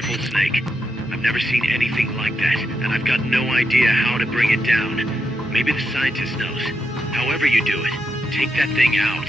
careful, Snake. I've never seen anything like that, and I've got no idea how to bring it down. Maybe the scientist knows. However you do it, take that thing out.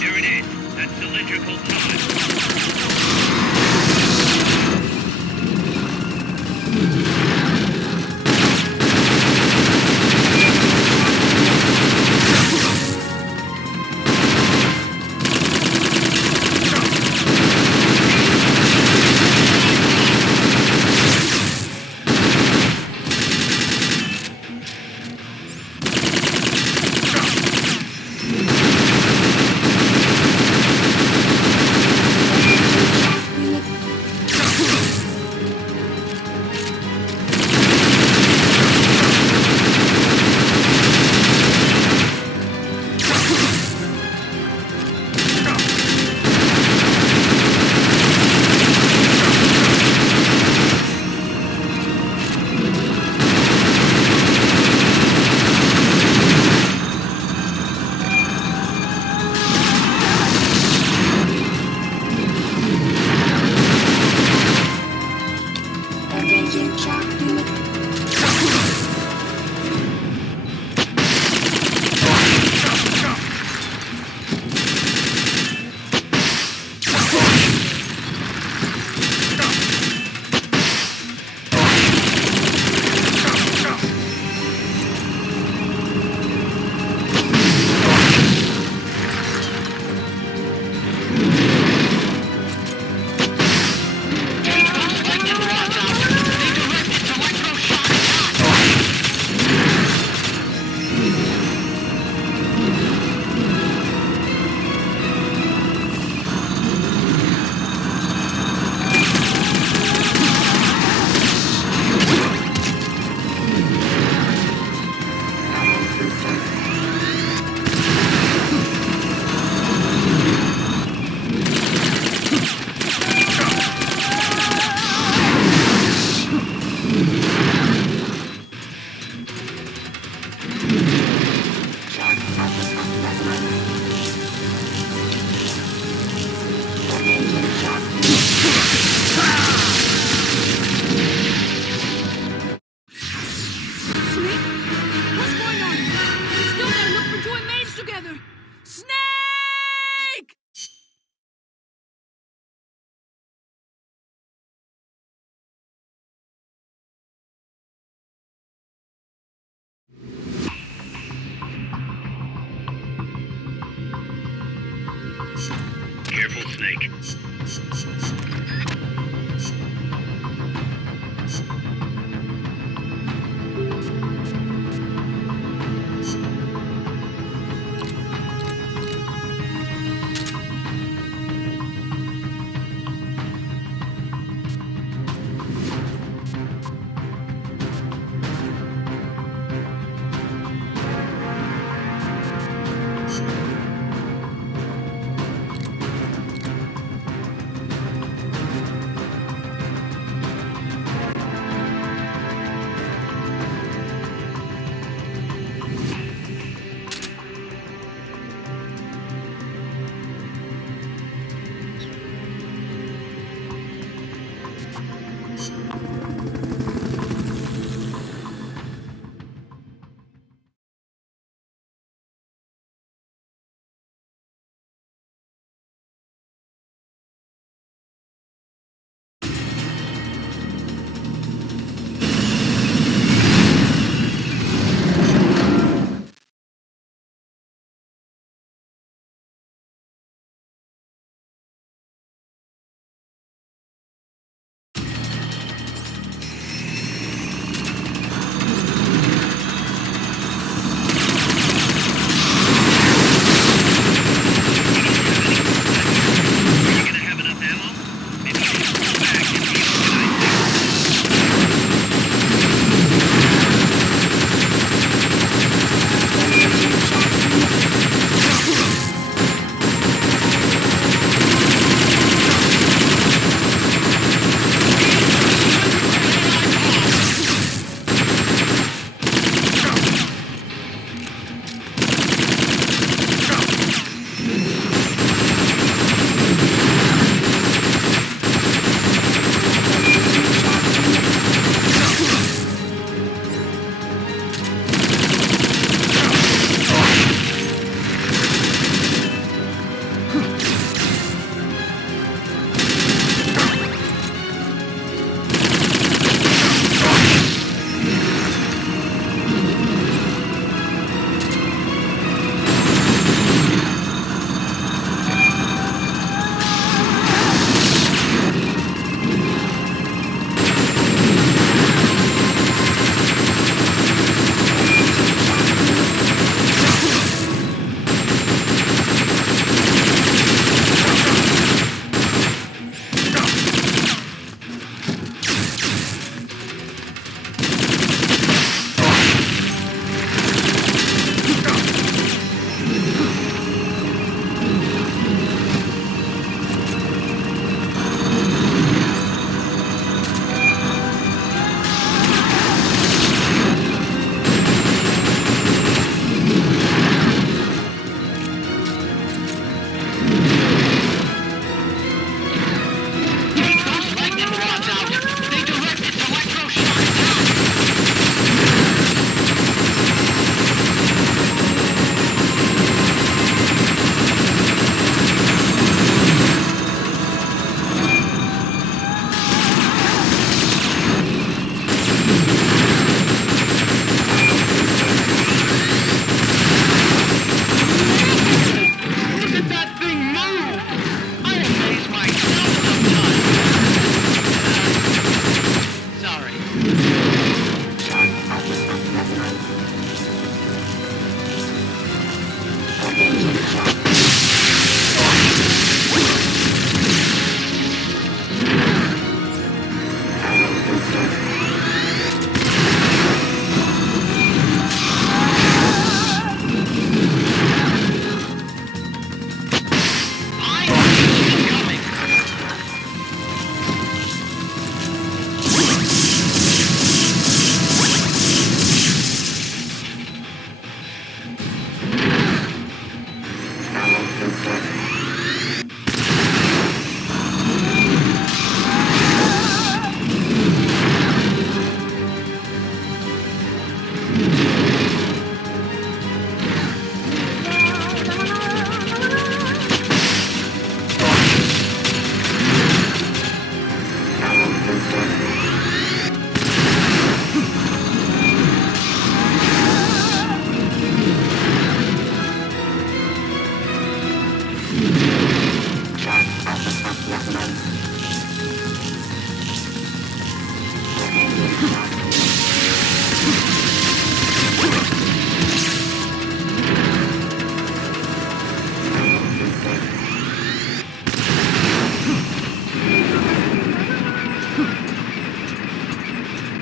There it is. That cylindrical pod. Careful, Snake.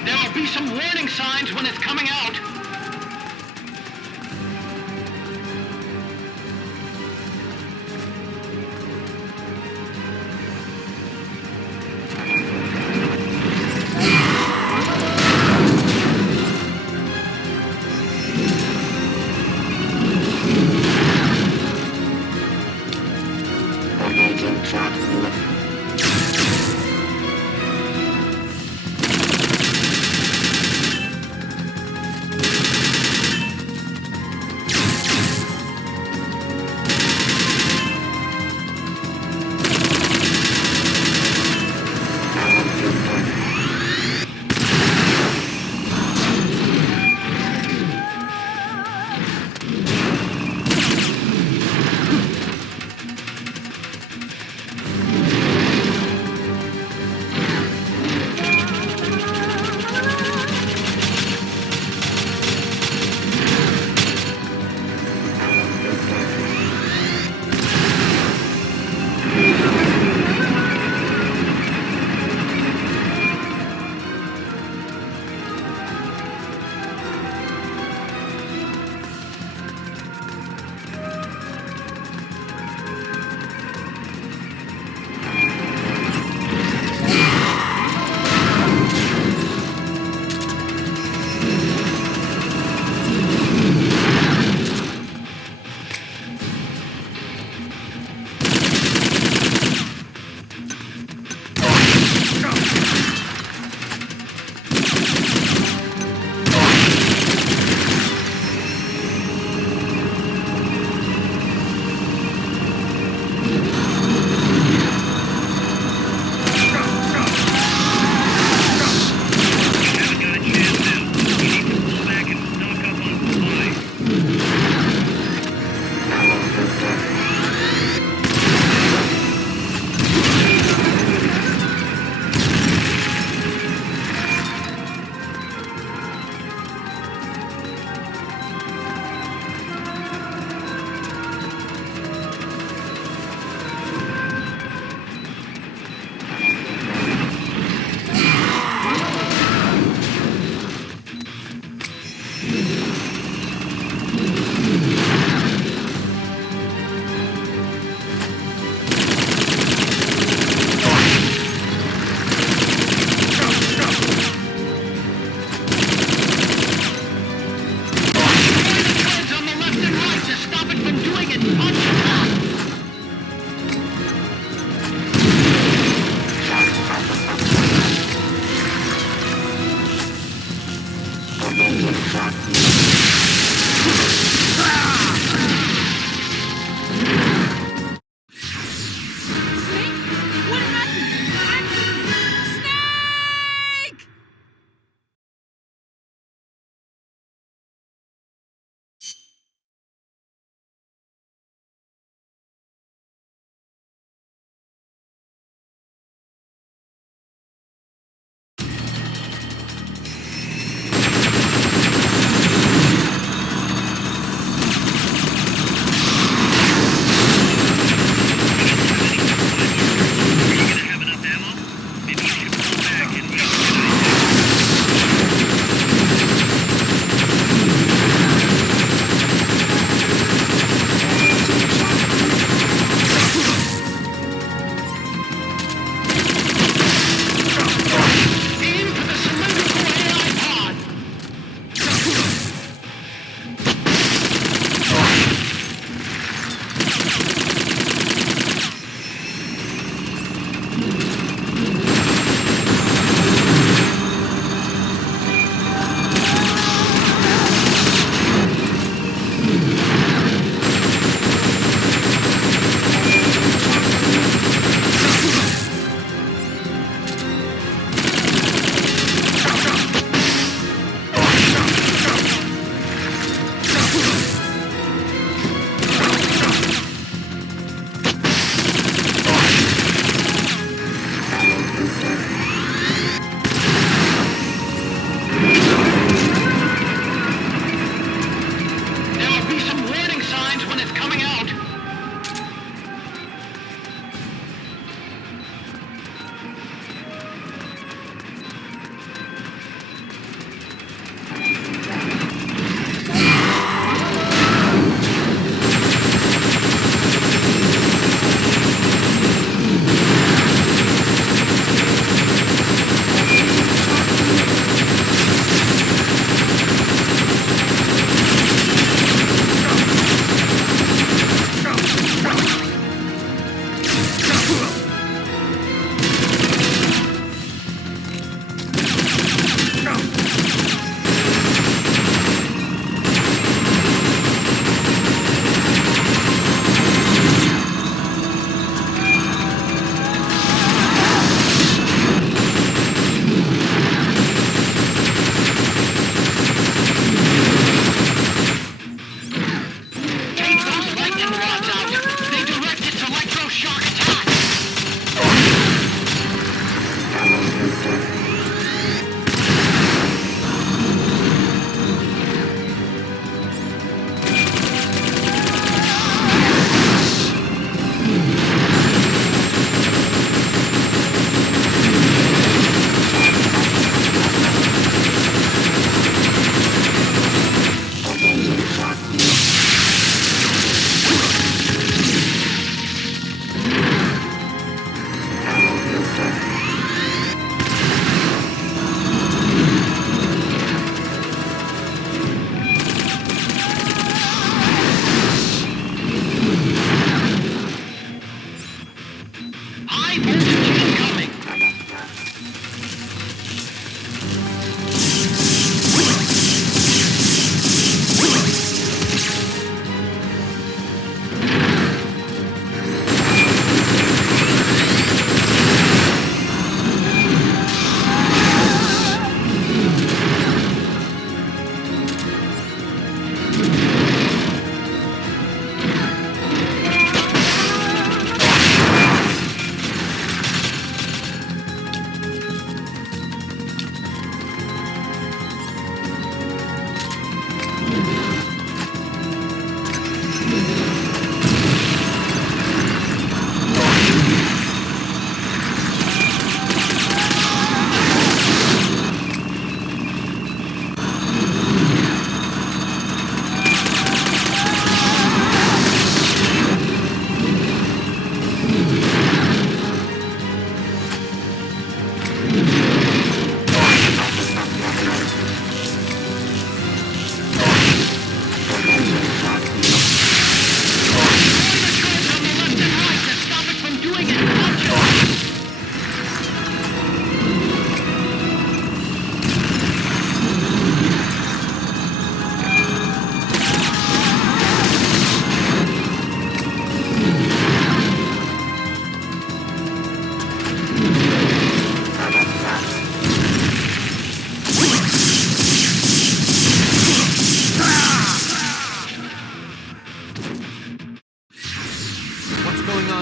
There will be some warning signs when it's coming out.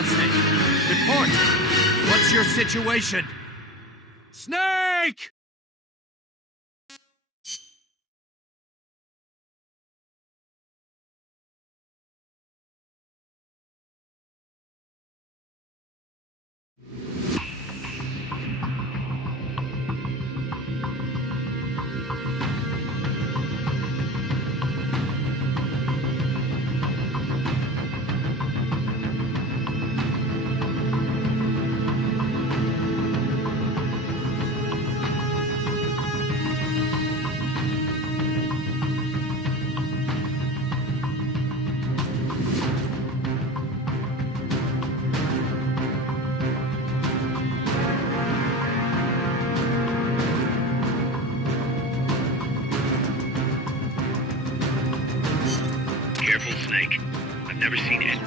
on, Snake. Report. What's your situation? Snake! Careful, Snake. I've never seen it.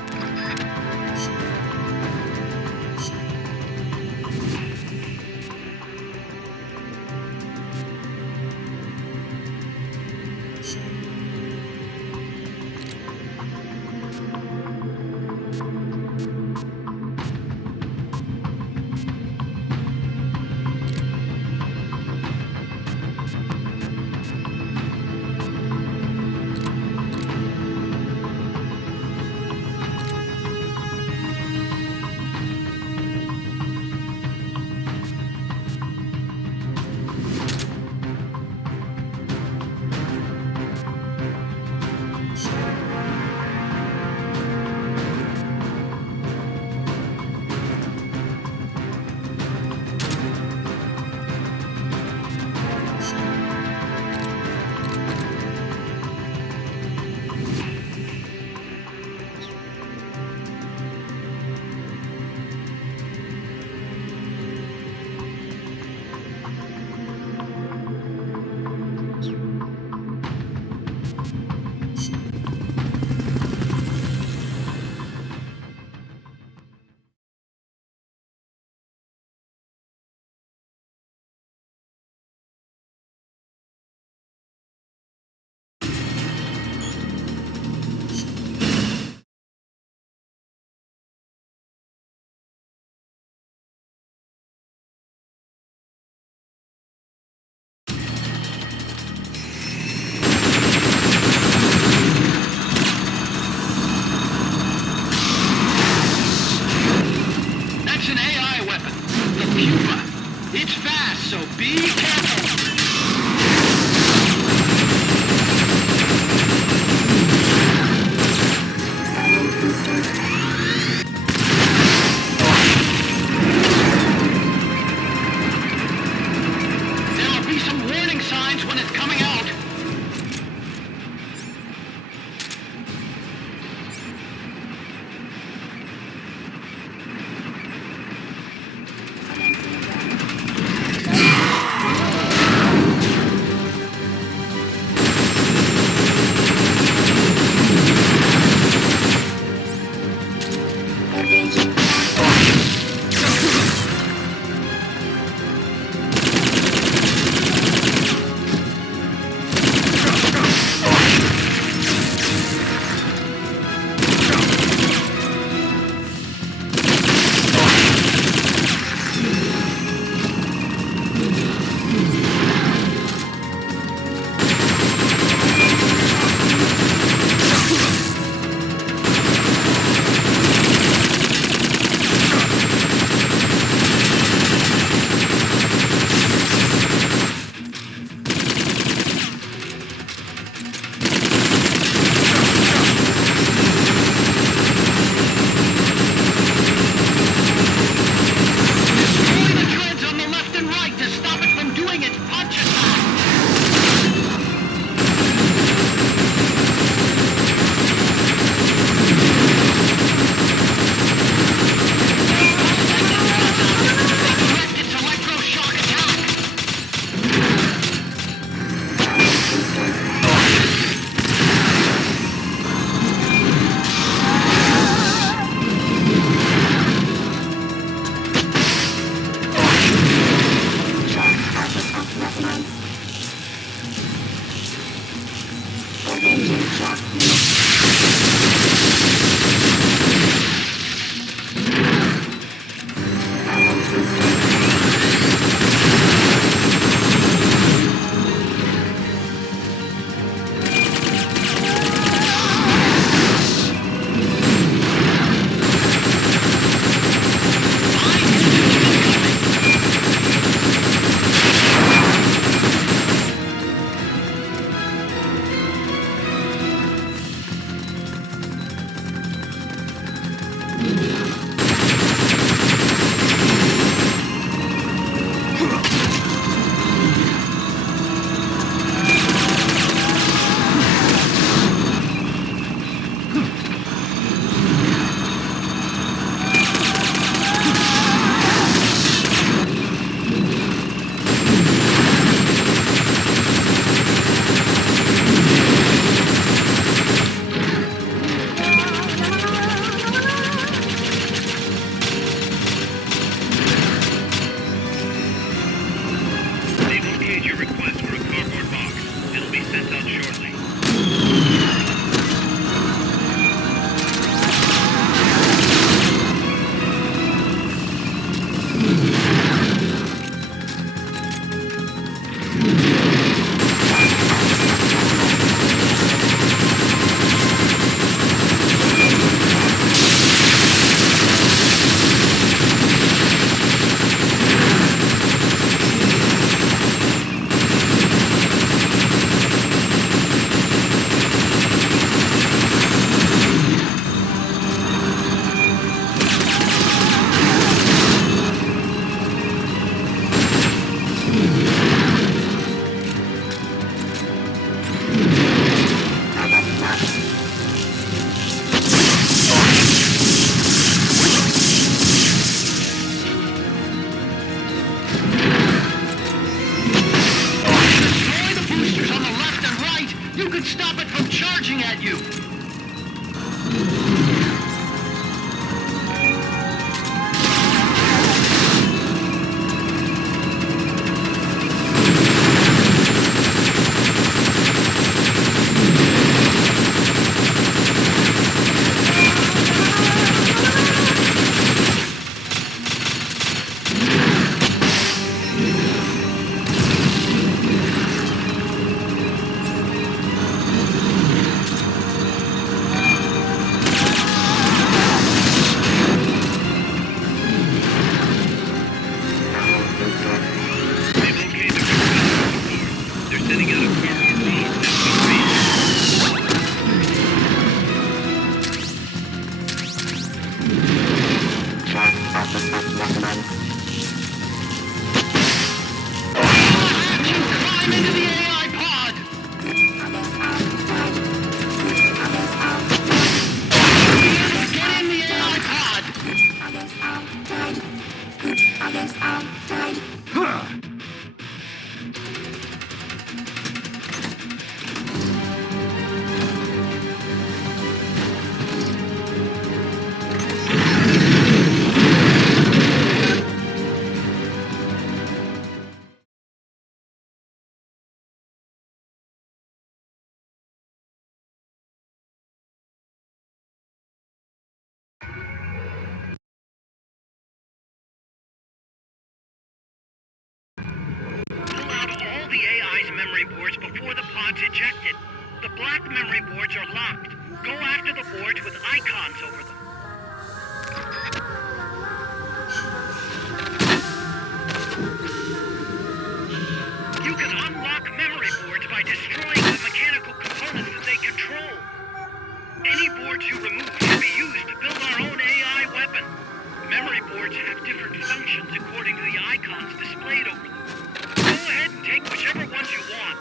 That's an AI weapon. The Pupa. It's fast, so be careful. There'll be some warning signs when it's coming out. memory boards before the pod's ejected. The black memory boards are locked. Go after the boards with icons over them. You can unlock memory boards by destroying the mechanical components that they control. Any boards you remove can be used to build our own AI weapon. Memory boards have different functions according to the icons displayed over them. Go ahead and take whichever ones you want.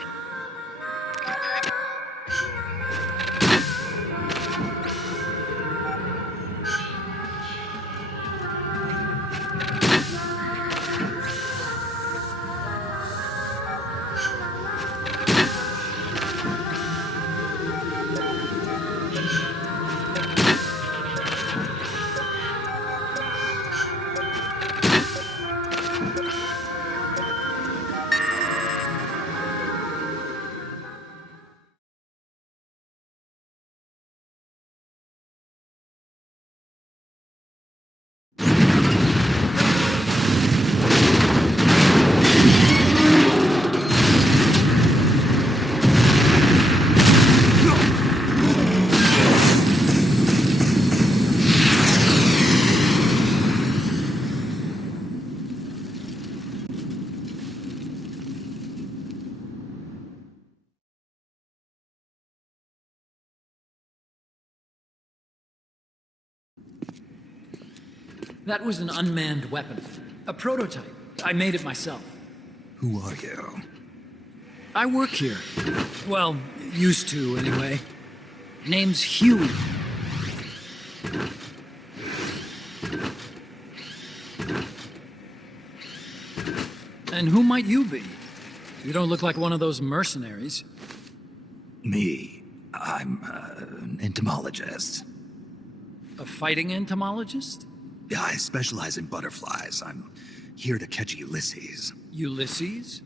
That was an unmanned weapon. A prototype. I made it myself. Who are you? I work here. Well, used to, anyway. Name's Huey. And who might you be? You don't look like one of those mercenaries. Me. I'm an entomologist. A fighting entomologist? Yeah, I specialize in butterflies. I'm here to catch Ulysses. Ulysses?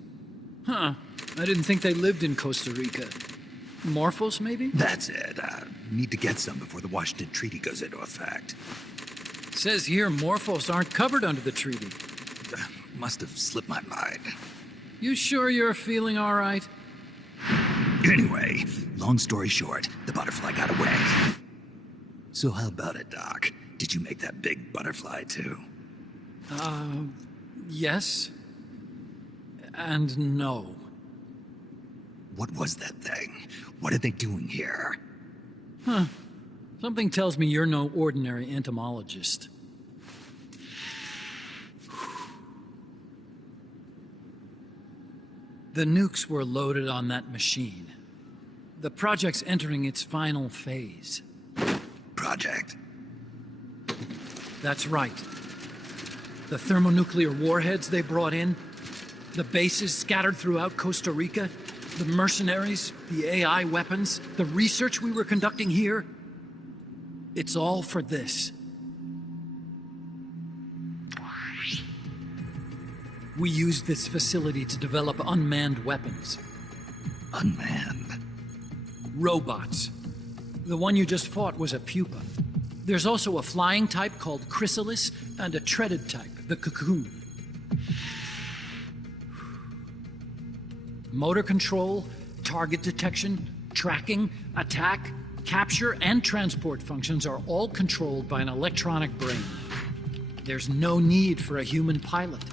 Huh. I didn't think they lived in Costa Rica. Morphos, maybe? That's it. Need to get some before the Washington Treaty goes into effect. Says here Morphos aren't covered under the treaty. Must have slipped my mind. You sure you're feeling all right? Anyway, long story short, the butterfly got away. So how about it, Doc? Did you make that big butterfly too? Yes. And no. What was that thing? What are they doing here? Huh. Something tells me you're no ordinary entomologist. The nukes were loaded on that machine. The project's entering its final phase. Project? That's right. The thermonuclear warheads they brought in, the bases scattered throughout Costa Rica, the mercenaries, the AI weapons, the research we were conducting here. It's all for this. We used this facility to develop unmanned weapons. Unmanned? Robots. The one you just fought was a pupa. There's also a flying type called Chrysalis and a treaded type, the Cocoon. Motor control, target detection, tracking, attack, capture, and transport functions are all controlled by an electronic brain. There's no need for a human pilot.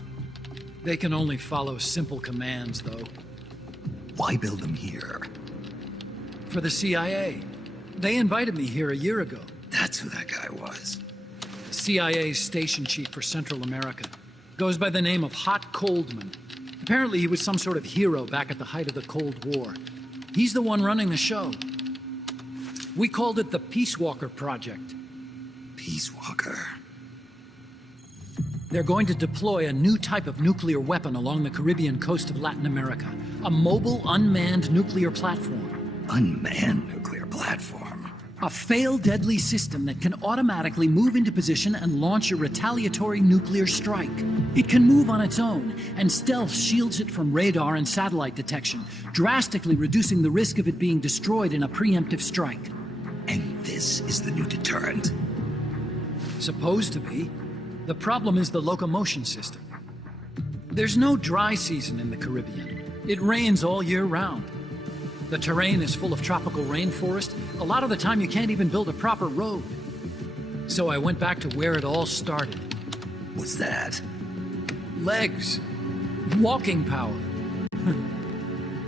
They can only follow simple commands, though. Why build them here? For the CIA. They invited me here a year ago. That's who that guy was. CIA's station chief for Central America. Goes by the name of Hot Coldman. Apparently he was some sort of hero back at the height of the Cold War. He's the one running the show. We called it the Peace Walker Project. Peace Walker? They're going to deploy a new type of nuclear weapon along the Caribbean coast of Latin America. A mobile, unmanned nuclear platform. Unmanned nuclear platform? A fail-deadly system that can automatically move into position and launch a retaliatory nuclear strike. It can move on its own, and stealth shields it from radar and satellite detection, drastically reducing the risk of it being destroyed in a preemptive strike. And this is the new deterrent? Supposed to be. The problem is the locomotion system. There's no dry season in the Caribbean. It rains all year round. The terrain is full of tropical rainforest. A lot of the time you can't even build a proper road. So I went back to where it all started. What's that? Legs. Walking power.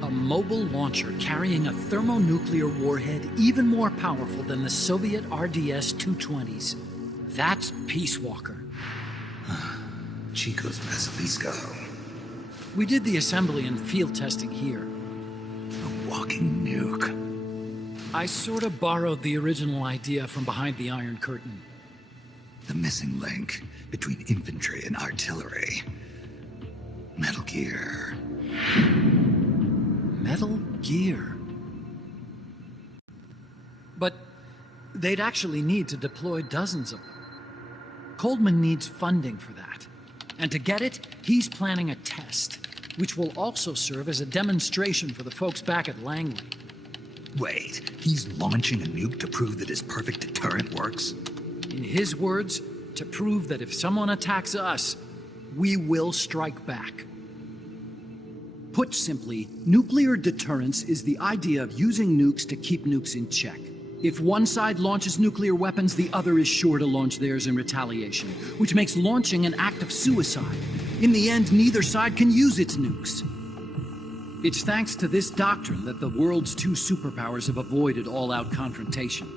A mobile launcher carrying a thermonuclear warhead even more powerful than the Soviet RDS-220s. That's Peace Walker. Chico's Basilisco. We did the assembly and field testing here. A walking nuke. I sort of borrowed the original idea from behind the Iron Curtain. The missing link between infantry and artillery. Metal Gear. Metal Gear. But they'd actually need to deploy dozens of them. Coldman needs funding for that. And to get it, he's planning a test, which will also serve as a demonstration for the folks back at Langley. Wait, he's launching a nuke to prove that his perfect deterrent works? In his words, to prove that if someone attacks us, we will strike back. Put simply, nuclear deterrence is the idea of using nukes to keep nukes in check. If one side launches nuclear weapons, the other is sure to launch theirs in retaliation, which makes launching an act of suicide. In the end, neither side can use its nukes. It's thanks to this doctrine that the world's two superpowers have avoided all-out confrontation.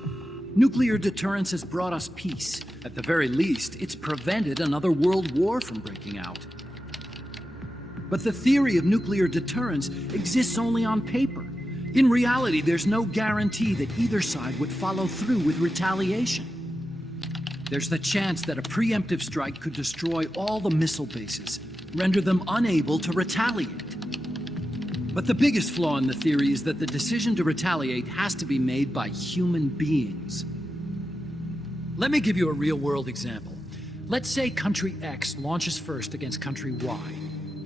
Nuclear deterrence has brought us peace. At the very least, it's prevented another world war from breaking out. But the theory of nuclear deterrence exists only on paper. In reality, there's no guarantee that either side would follow through with retaliation. There's the chance that a preemptive strike could destroy all the missile bases, render them unable to retaliate. But the biggest flaw in the theory is that the decision to retaliate has to be made by human beings. Let me give you a real-world example. Let's say Country X launches first against Country Y.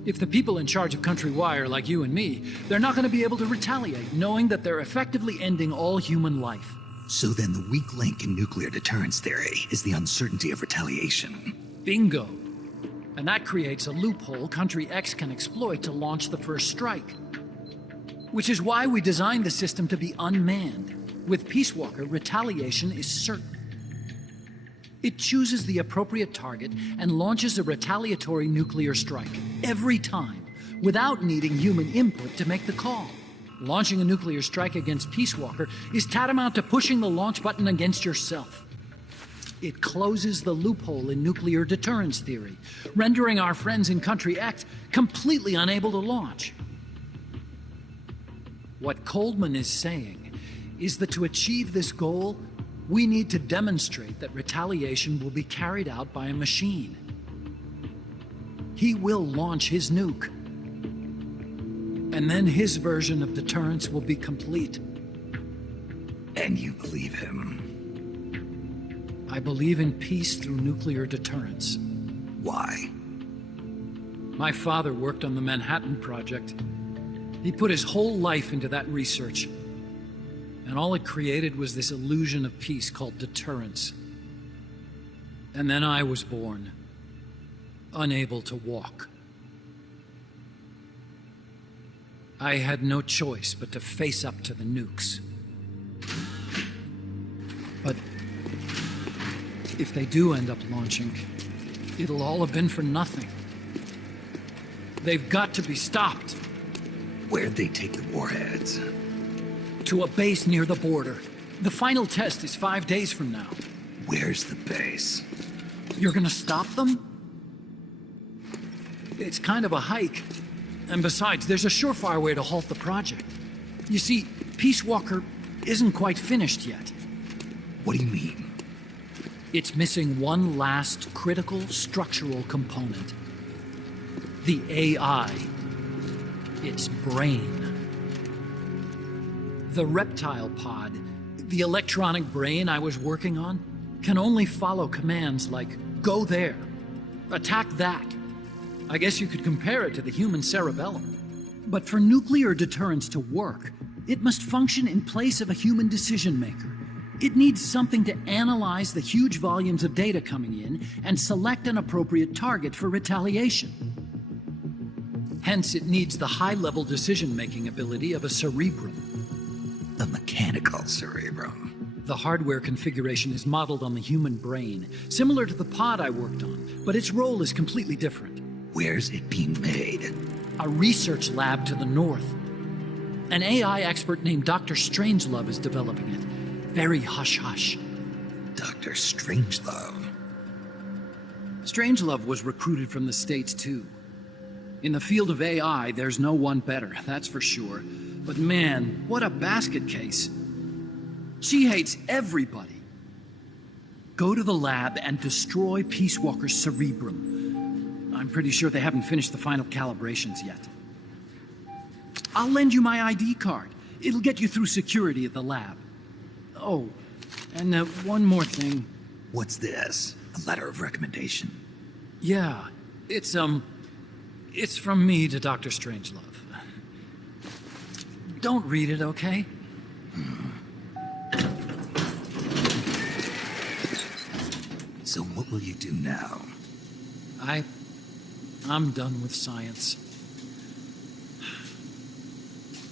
If the people in charge of Country Y are like you and me, they're not going to be able to retaliate, knowing that they're effectively ending all human life. So then the weak link in nuclear deterrence theory is the uncertainty of retaliation. Bingo. And that creates a loophole Country X can exploit to launch the first strike. Which is why we designed the system to be unmanned. With Peace Walker, retaliation is certain. It chooses the appropriate target and launches a retaliatory nuclear strike every time, without needing human input to make the call. Launching a nuclear strike against Peace Walker is tantamount to pushing the launch button against yourself. It closes the loophole in nuclear deterrence theory, rendering our friends in Country X completely unable to launch. What Coldman is saying is that to achieve this goal, we need to demonstrate that retaliation will be carried out by a machine. He will launch his nuke. And then his version of deterrence will be complete. And you believe him? I believe in peace through nuclear deterrence. Why? My father worked on the Manhattan Project. He put his whole life into that research. And all it created was this illusion of peace called deterrence. And then I was born, unable to walk. I had no choice but to face up to the nukes. But if they do end up launching, it'll all have been for nothing. They've got to be stopped. Where'd they take the warheads? To a base near the border. The final test is 5 days from now. Where's the base? You're gonna stop them? It's kind of a hike. And besides, there's a surefire way to halt the project. You see, Peace Walker isn't quite finished yet. What do you mean? It's missing one last critical structural component. The AI. Its brain. The reptile pod, the electronic brain I was working on, can only follow commands like, go there, attack that. I guess you could compare it to the human cerebellum. But for nuclear deterrence to work, it must function in place of a human decision maker. It needs something to analyze the huge volumes of data coming in and select an appropriate target for retaliation. Hence, it needs the high-level decision-making ability of a cerebrum. A mechanical cerebrum. The hardware configuration is modeled on the human brain, similar to the pod I worked on, but its role is completely different. Where's it being made? A research lab to the north. An AI expert named Dr. Strangelove is developing it. Very hush-hush. Dr. Strangelove. Strangelove was recruited from the States, too. In the field of AI, there's no one better, that's for sure. But man, what a basket case. She hates everybody. Go to the lab and destroy Peace Walker's cerebrum. I'm pretty sure they haven't finished the final calibrations yet. I'll lend you my ID card. It'll get you through security at the lab. Oh, and one more thing. What's this? A letter of recommendation? Yeah, it's from me to Dr. Strangelove. Don't read it, okay? So what will you do now? I'm done with science.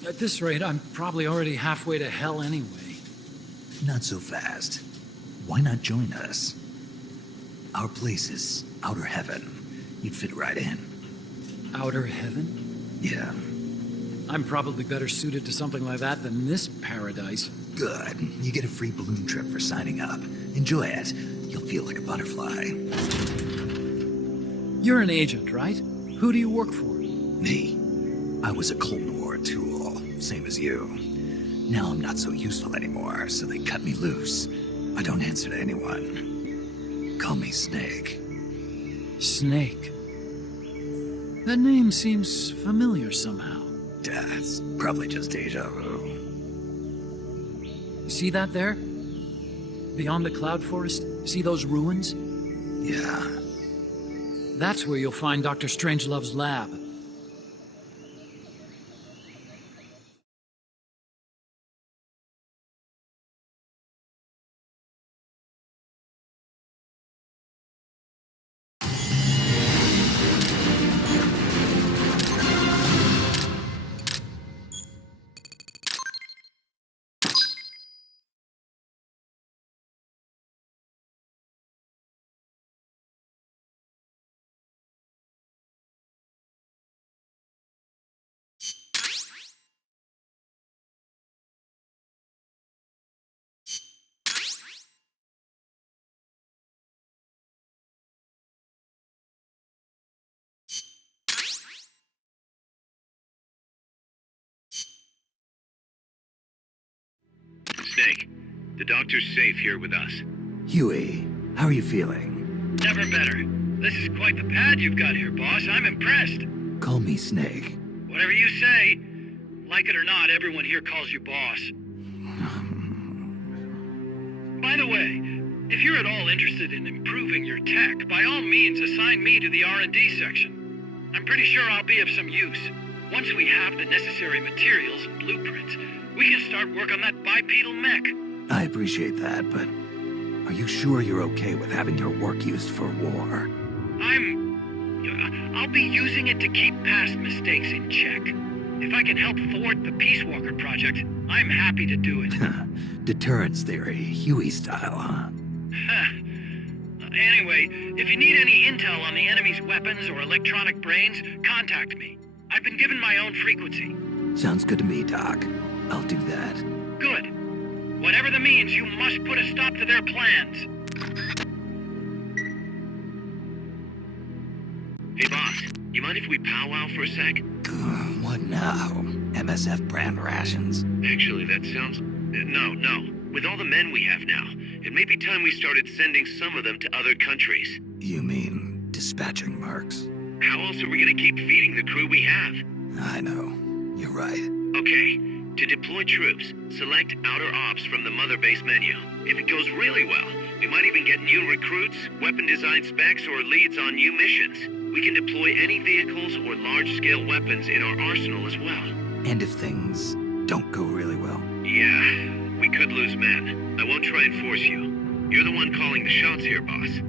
At this rate, I'm probably already halfway to hell anyway. Not so fast. Why not join us? Our place is outer heaven. You'd fit right in. Outer heaven? Yeah. I'm probably better suited to something like that than this paradise. Good. You get a free balloon trip for signing up. Enjoy it. You'll feel like a butterfly. You're an agent, right? Who do you work for? Me? I was a Cold War tool, same as you. Now I'm not so useful anymore, so they cut me loose. I don't answer to anyone. Call me Snake. Snake. That name seems familiar somehow. That's probably just deja vu. See that there? Beyond the cloud forest? See those ruins? Yeah. That's where you'll find Dr. Strangelove's lab. Snake, the doctor's safe here with us. Huey, how are you feeling? Never better. This is quite the pad you've got here, boss. I'm impressed. Call me Snake. Whatever you say. Like it or not, everyone here calls you boss. By the way, if you're at all interested in improving your tech, by all means assign me to the R&D section. I'm pretty sure I'll be of some use. Once we have the necessary materials and blueprints, we can start work on that bipedal mech. I appreciate that, but are you sure you're okay with having your work used for war? I'll be using it to keep past mistakes in check. If I can help thwart the Peace Walker project, I'm happy to do it. Deterrence theory, Huey style, huh? Anyway, if you need any intel on the enemy's weapons or electronic brains, contact me. I've been given my own frequency. Sounds good to me, Doc. I'll do that. Good. Whatever the means, you must put a stop to their plans. Hey, boss, you mind if we powwow for a sec? What now? MSF brand rations? Actually, that sounds... No. With all the men we have now, it may be time we started sending some of them to other countries. You mean dispatching marks? How else are we gonna keep feeding the crew we have? I know. You're right. Okay, to deploy troops, select Outer Ops from the Mother Base menu. If it goes really well, we might even get new recruits, weapon design specs, or leads on new missions. We can deploy any vehicles or large-scale weapons in our arsenal as well. And if things don't go really well? Yeah, we could lose men. I won't try and force you. You're the one calling the shots here, boss.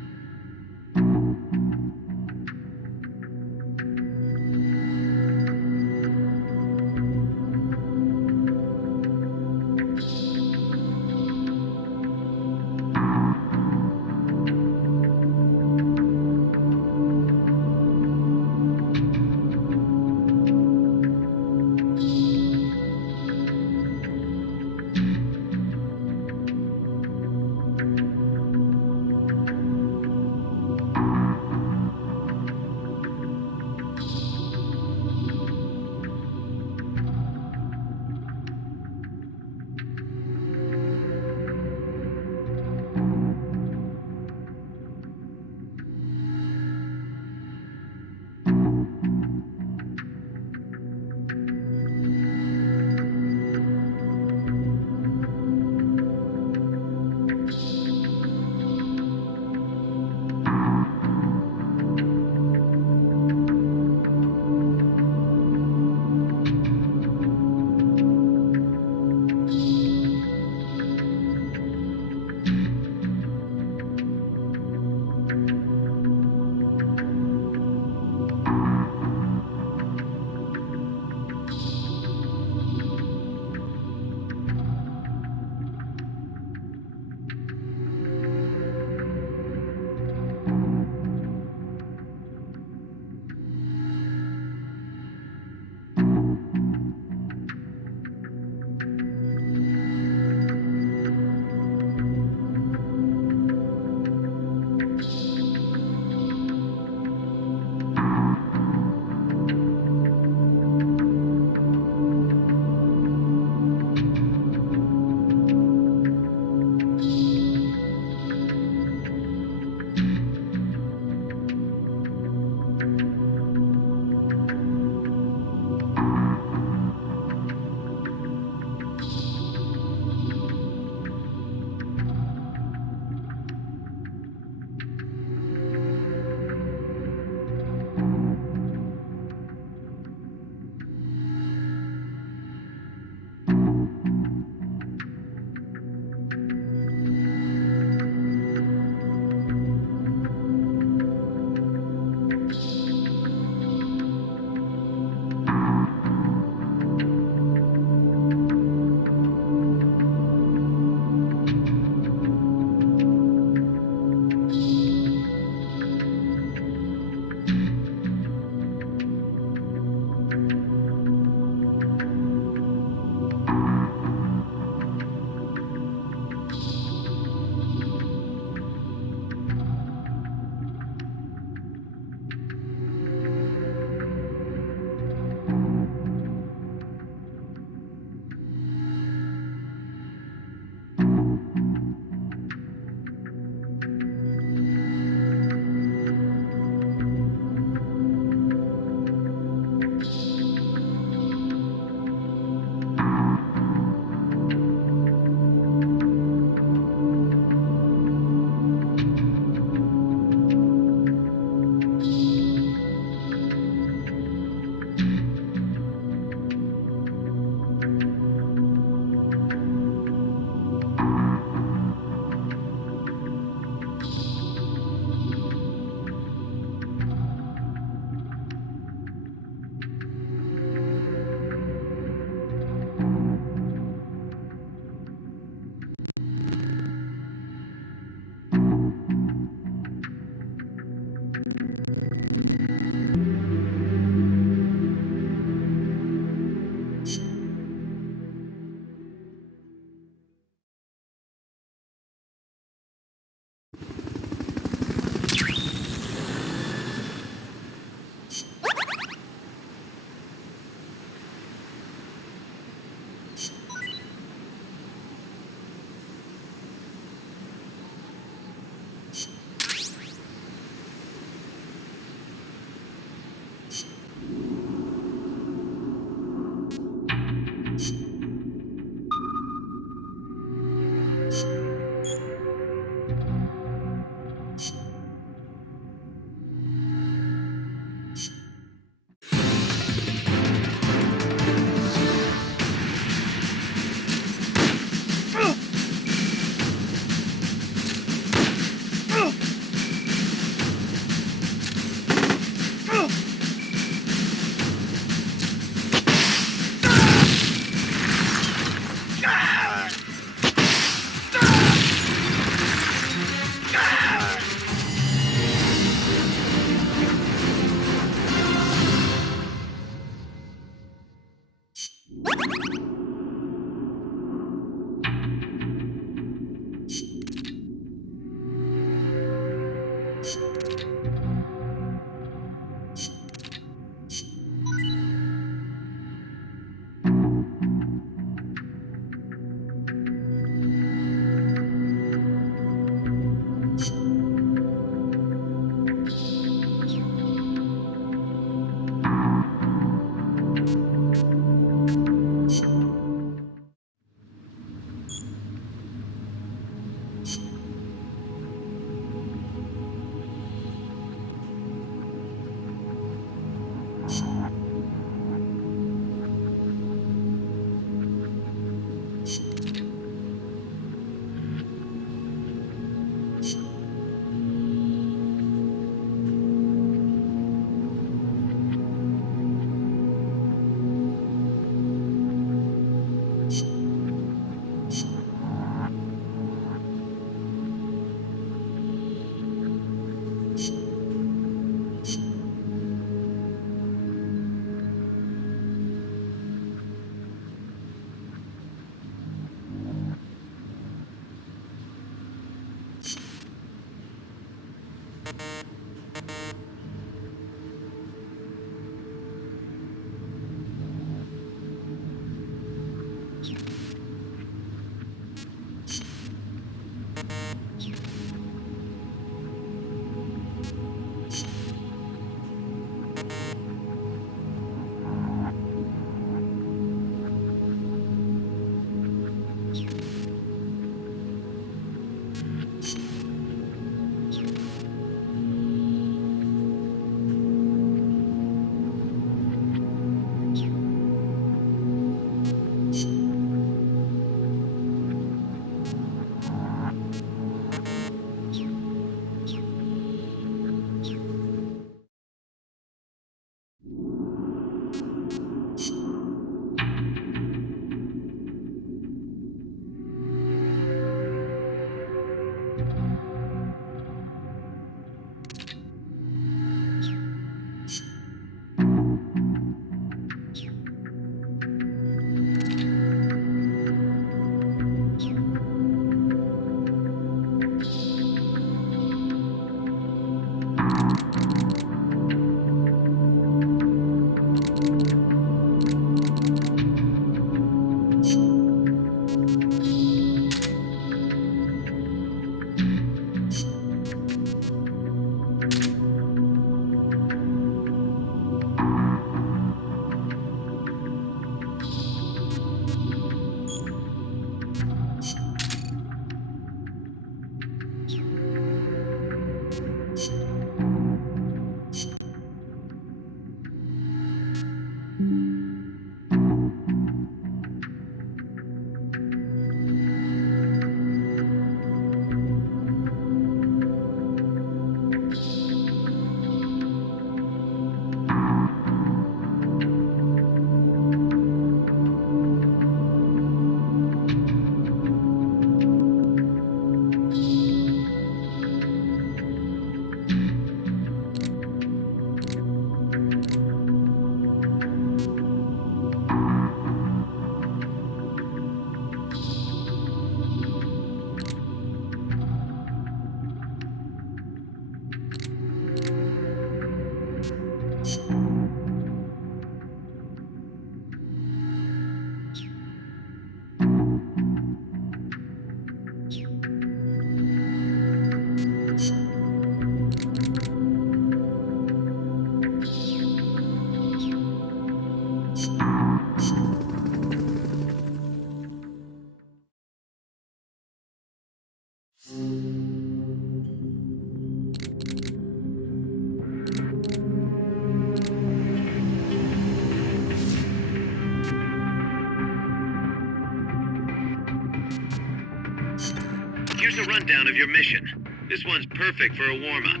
Here's a rundown of your mission. This one's perfect for a warm-up.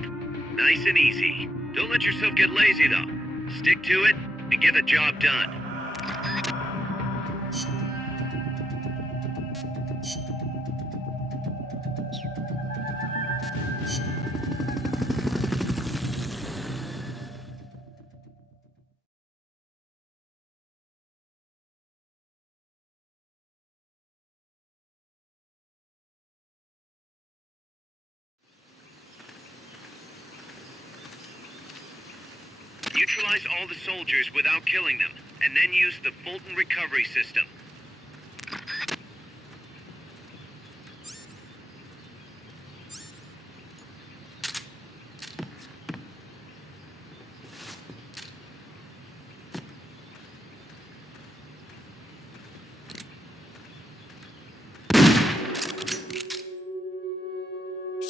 Nice and easy. Don't let yourself get lazy, though. Stick to it and get the job done. Neutralize all the soldiers without killing them, and then use the Fulton recovery system.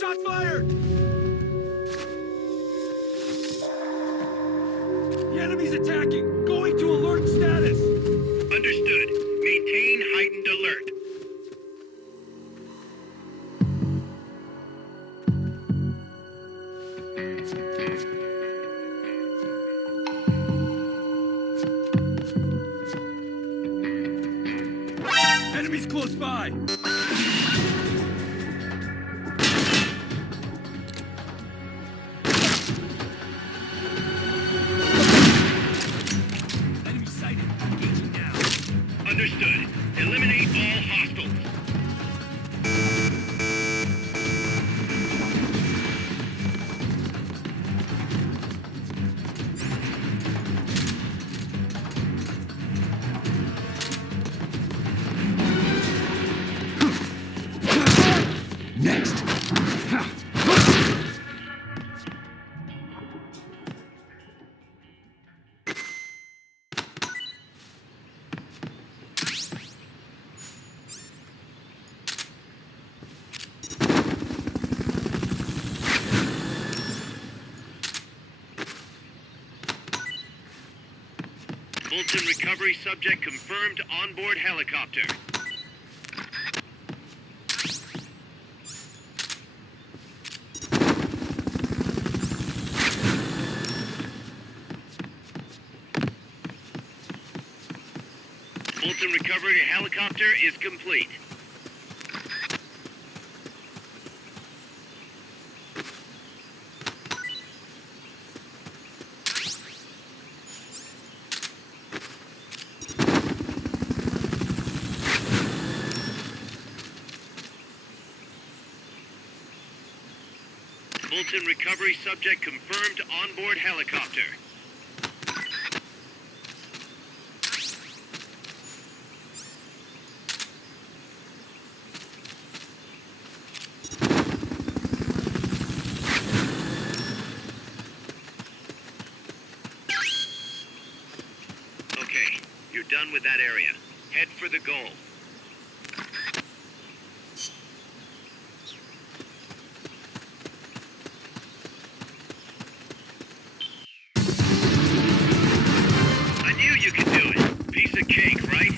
Shots fired! The enemy's attacking! Going to alert status! Understood. Maintain heightened alert. Enemies close by! Enemy sighted. Engaging now. Understood. Eliminate all hostiles. Next! Fulton recovery subject confirmed onboard helicopter. Fulton recovery helicopter is complete. Fulton recovery subject confirmed onboard helicopter. Okay, you're done with that area. Head for the goal. I knew you could do it. Piece of cake, right?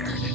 fired.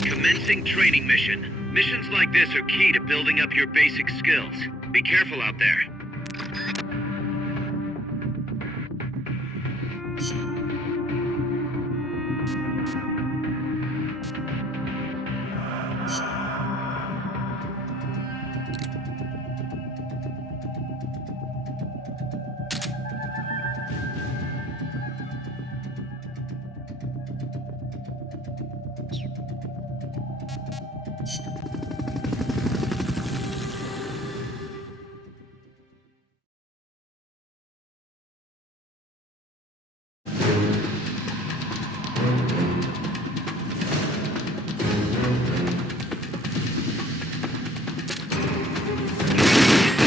Commencing training mission. Missions like this are key to building up your basic skills. Be careful out there.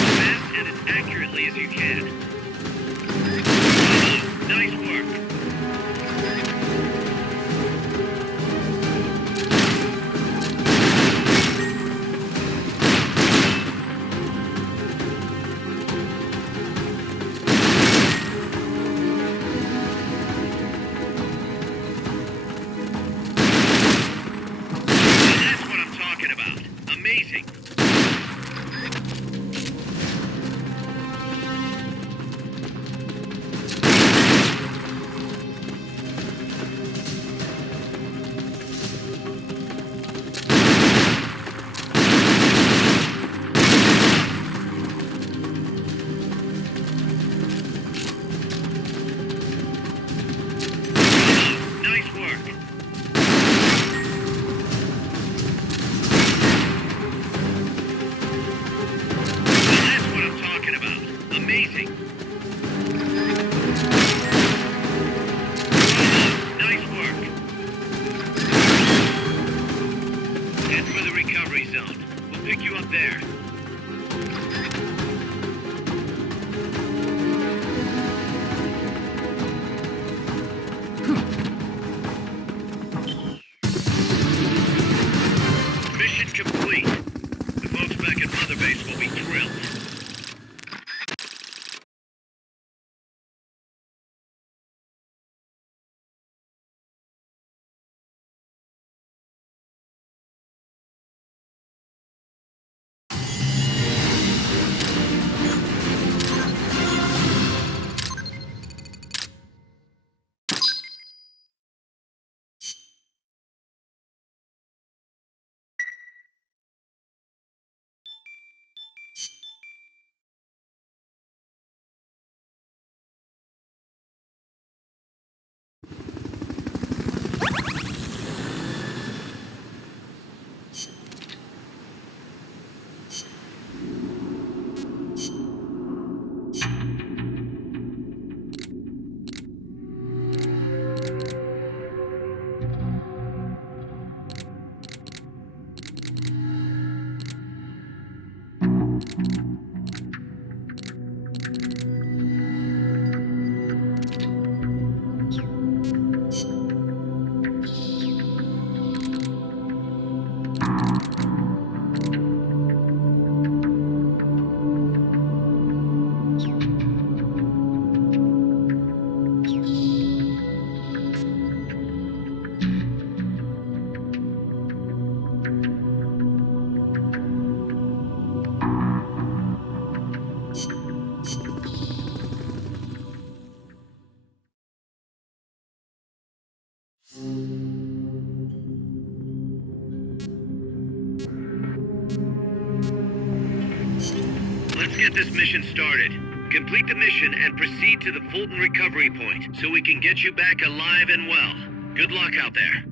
Fast and as accurately as you can. Nice work. That's what I'm talking about. Amazing. Nice work. That's what I'm talking about. Amazing. Nice work. Head for the recovery zone. We'll pick you up there. Mission complete. The folks back at Mother Base will be thrilled. get this mission started. Complete the mission and proceed to the Fulton recovery point so we can get you back alive and well. Good luck out there.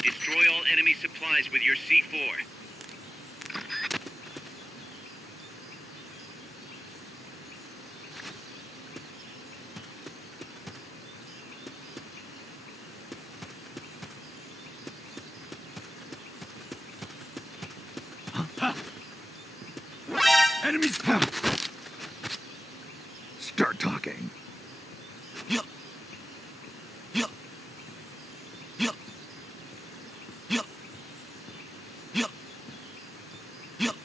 Destroy all enemy supplies with your C4. Enemies! Start talking. Yup. Yup. Yup. Yup. Yup. Yup.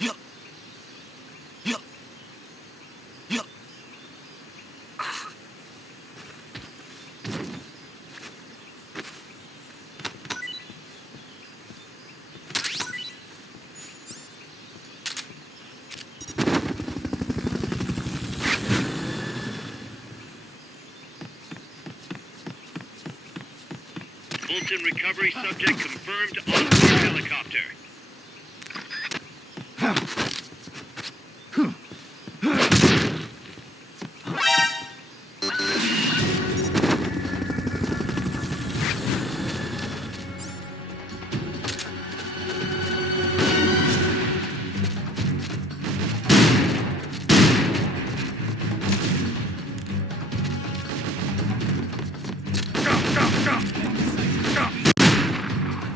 Yup. Yup. Yup. Fulton recovery subject confirmed on board helicopter.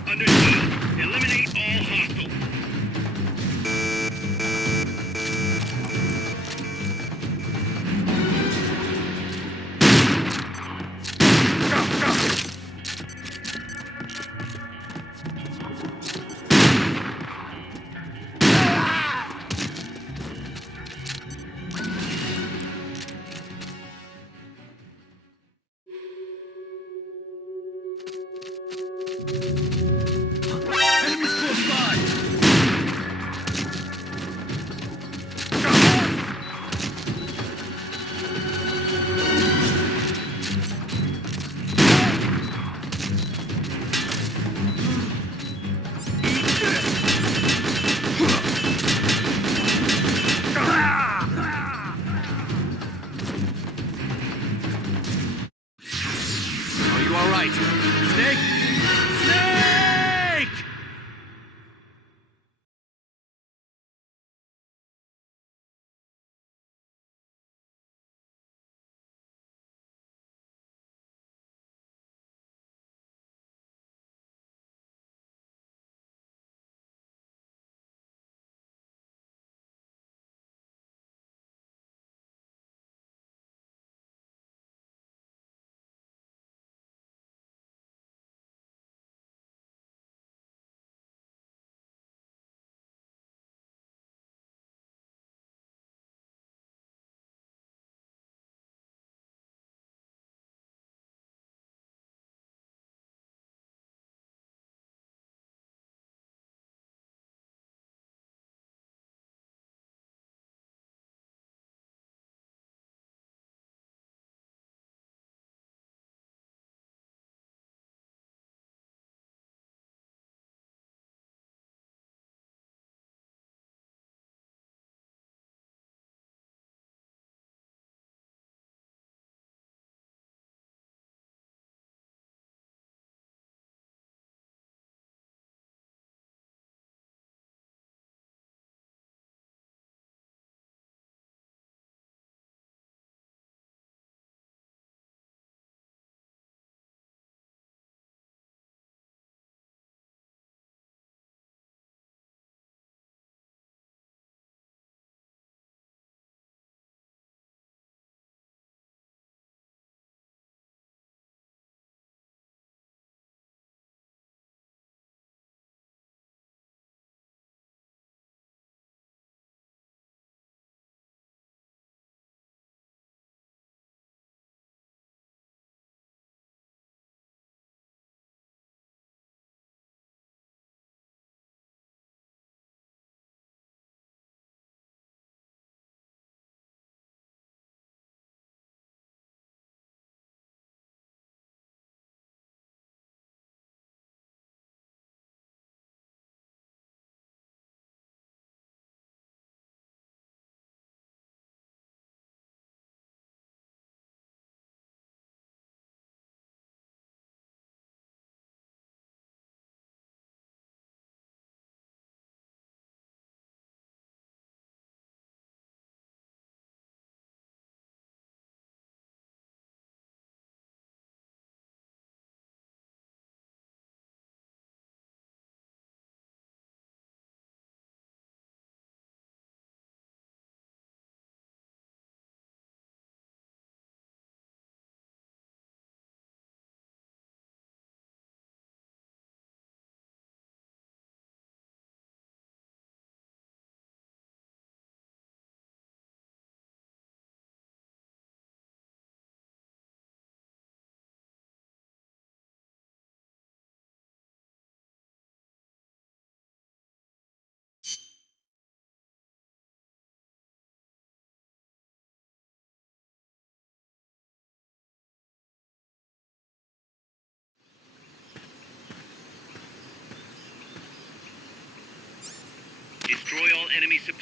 Understood. Eliminate all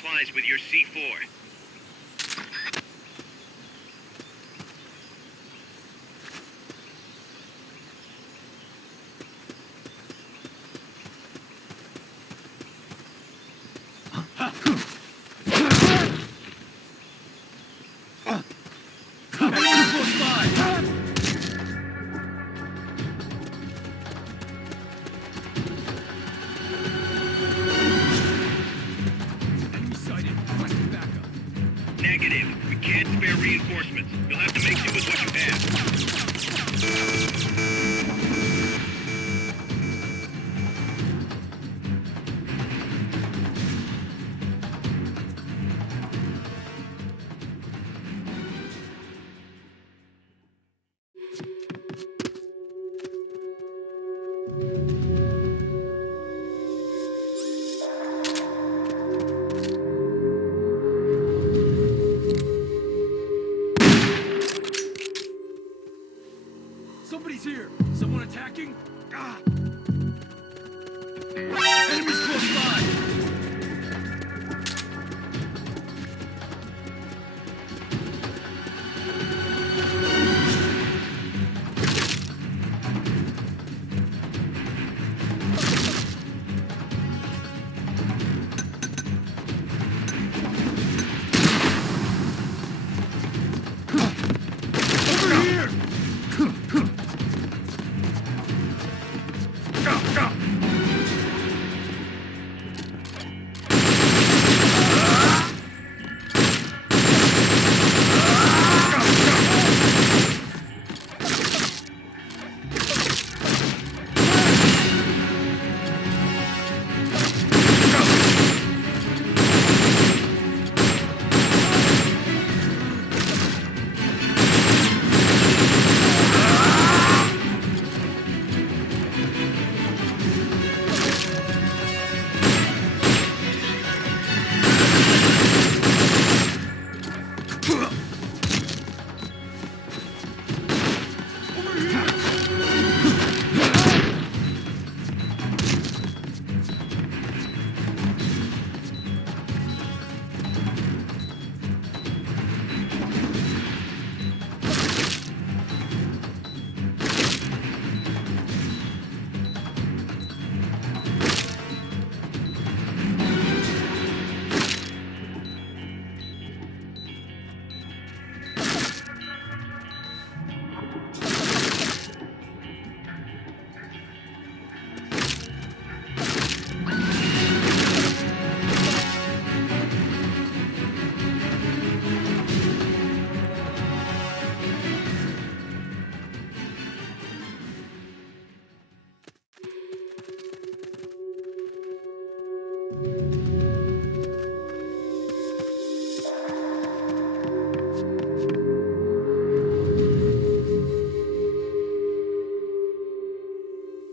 supplies with your C4. Enemy sighted. Requesting backup. Negative. We can't spare reinforcements. You'll have to make do with what you have. Somebody's here. Someone attacking? Ah! Enemies close by. Over here!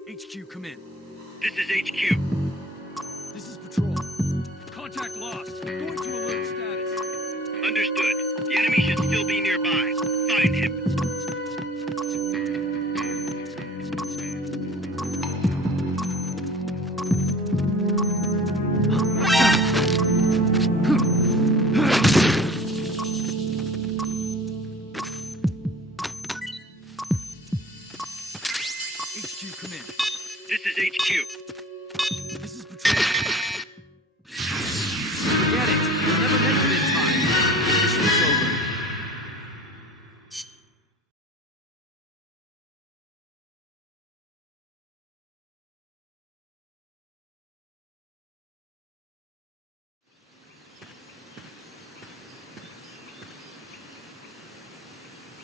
HQ, come in. This is HQ. This is Patrol. Contact lost. Going to alert status. Understood. The enemy should still be nearby. Find him. HQ, come in. This is HQ. This is Patrol. Forget it. You'll never make it in time. Mission's over.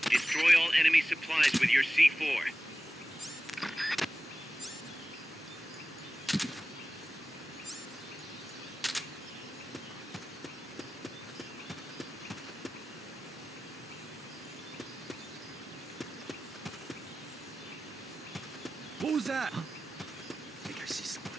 Destroy all enemy supplies with your C4. What was that? I think I see someone.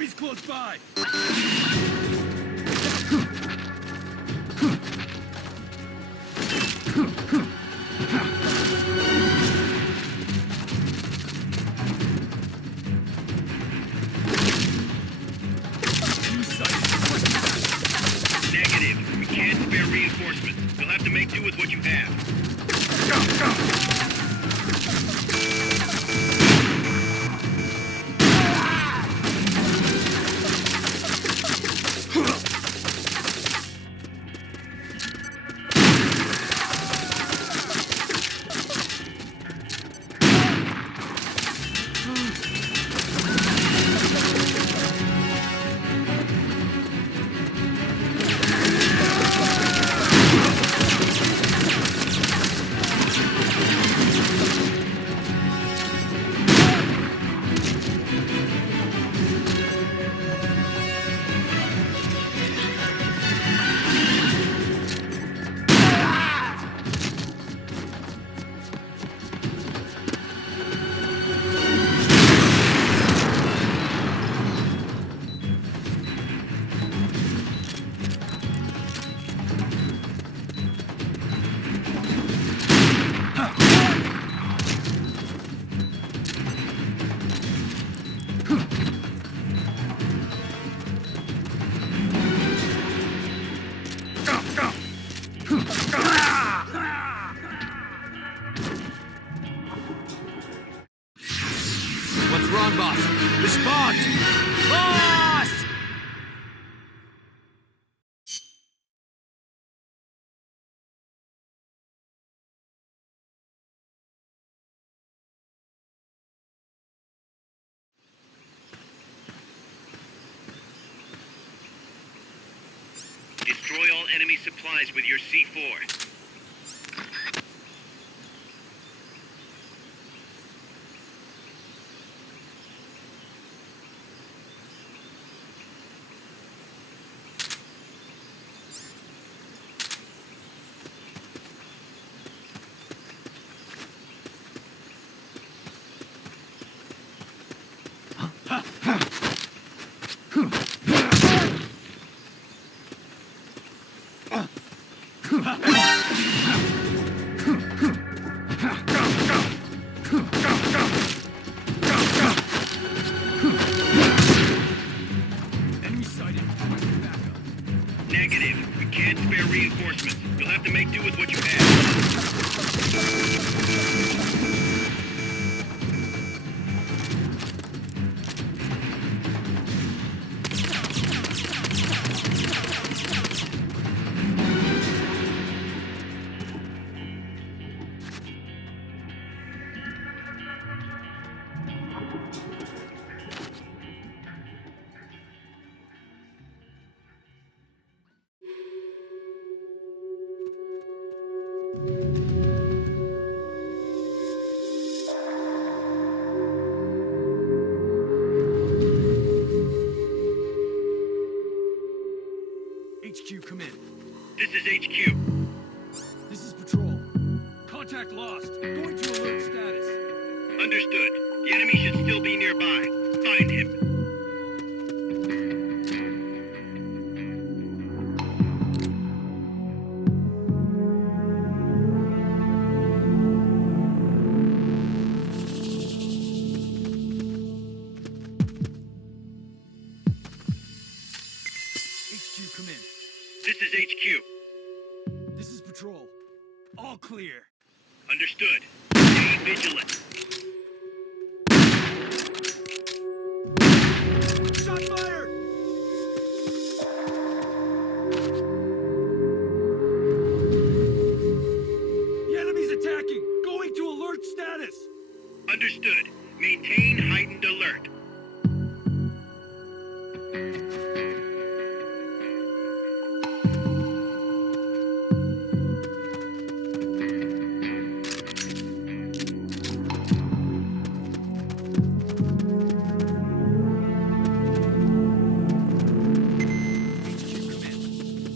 Enemies close by! Negative. We can't spare reinforcements. You'll have to make do with what you have. What's wrong, boss? Respond! Boss! Destroy all enemy supplies with your C4. Enemy sighted. Requesting backup. Negative. We can't spare reinforcements. You'll have to make do with what you have. HQ, come in. This is HQ. This is Patrol. Contact lost. Going to alert status. Understood. The enemy should still be nearby. Find him. HQ, come in. This is HQ. This is Patrol. All clear. Understood. Stay vigilant. Shot fired! The enemy's attacking! Going to alert status! Understood. Maintain heightened alert.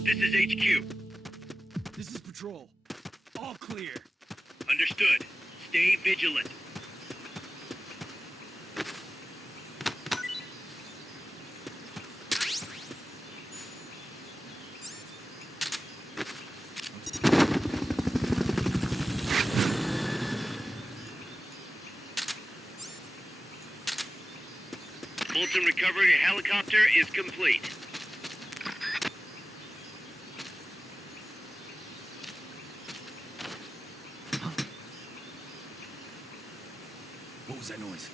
This is HQ. This is Patrol. All clear. Understood. Stay vigilant. Fulton recovery helicopter is complete. What was that noise?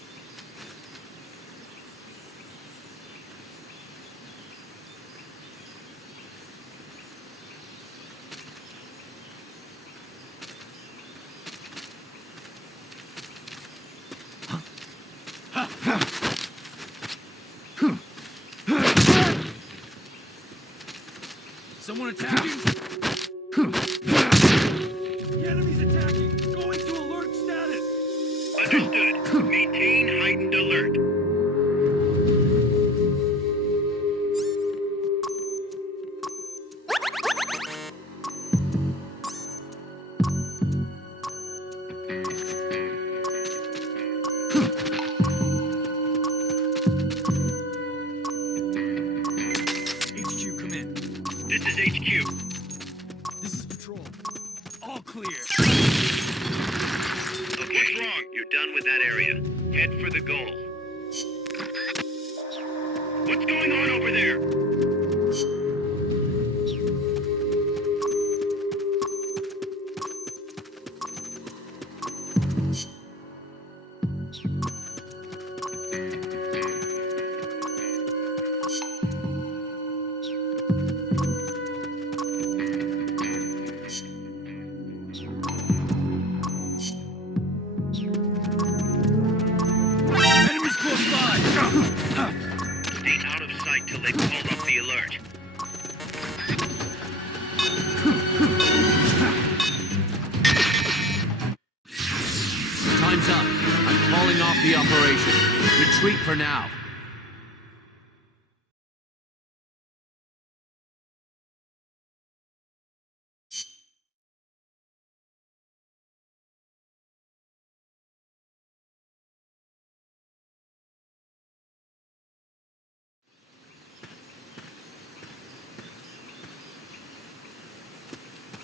Someone attacking? The enemy's attacking! Going to alert status! Understood. Maintain heightened alert. HQ, come in. This is HQ. This is Patrol. All clear. Okay. What's wrong? You're done with that area. Head for the goal. What's going on over there? Enemies close by! Stay out of sight till they call up the alert. Time's up. I'm calling off the operation. Retreat for now.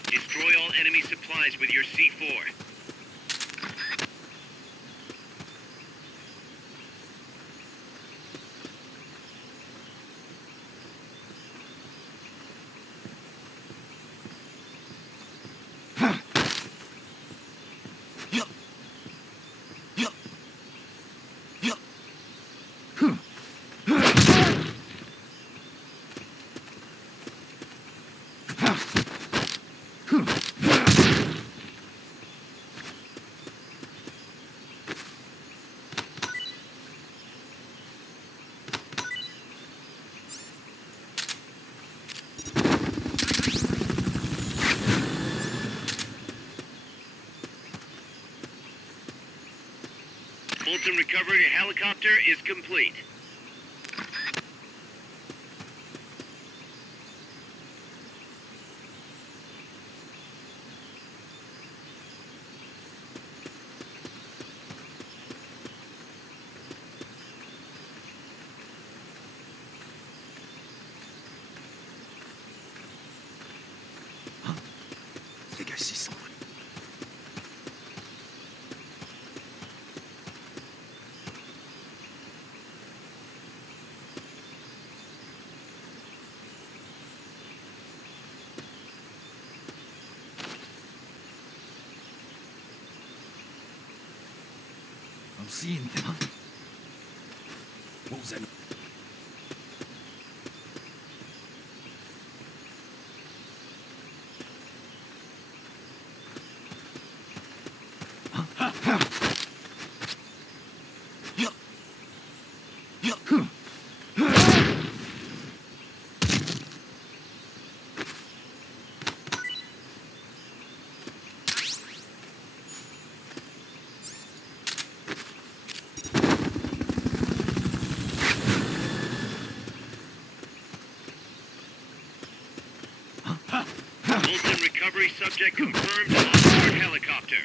Destroy all enemy supplies with your C4. Fulton recovery helicopter is complete. I think I see someone. I'm seeing them. What was that? Fulton recovery subject confirmed on board helicopter.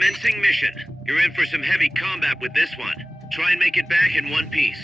Commencing mission. You're in for some heavy combat with this one. Try and make it back in one piece.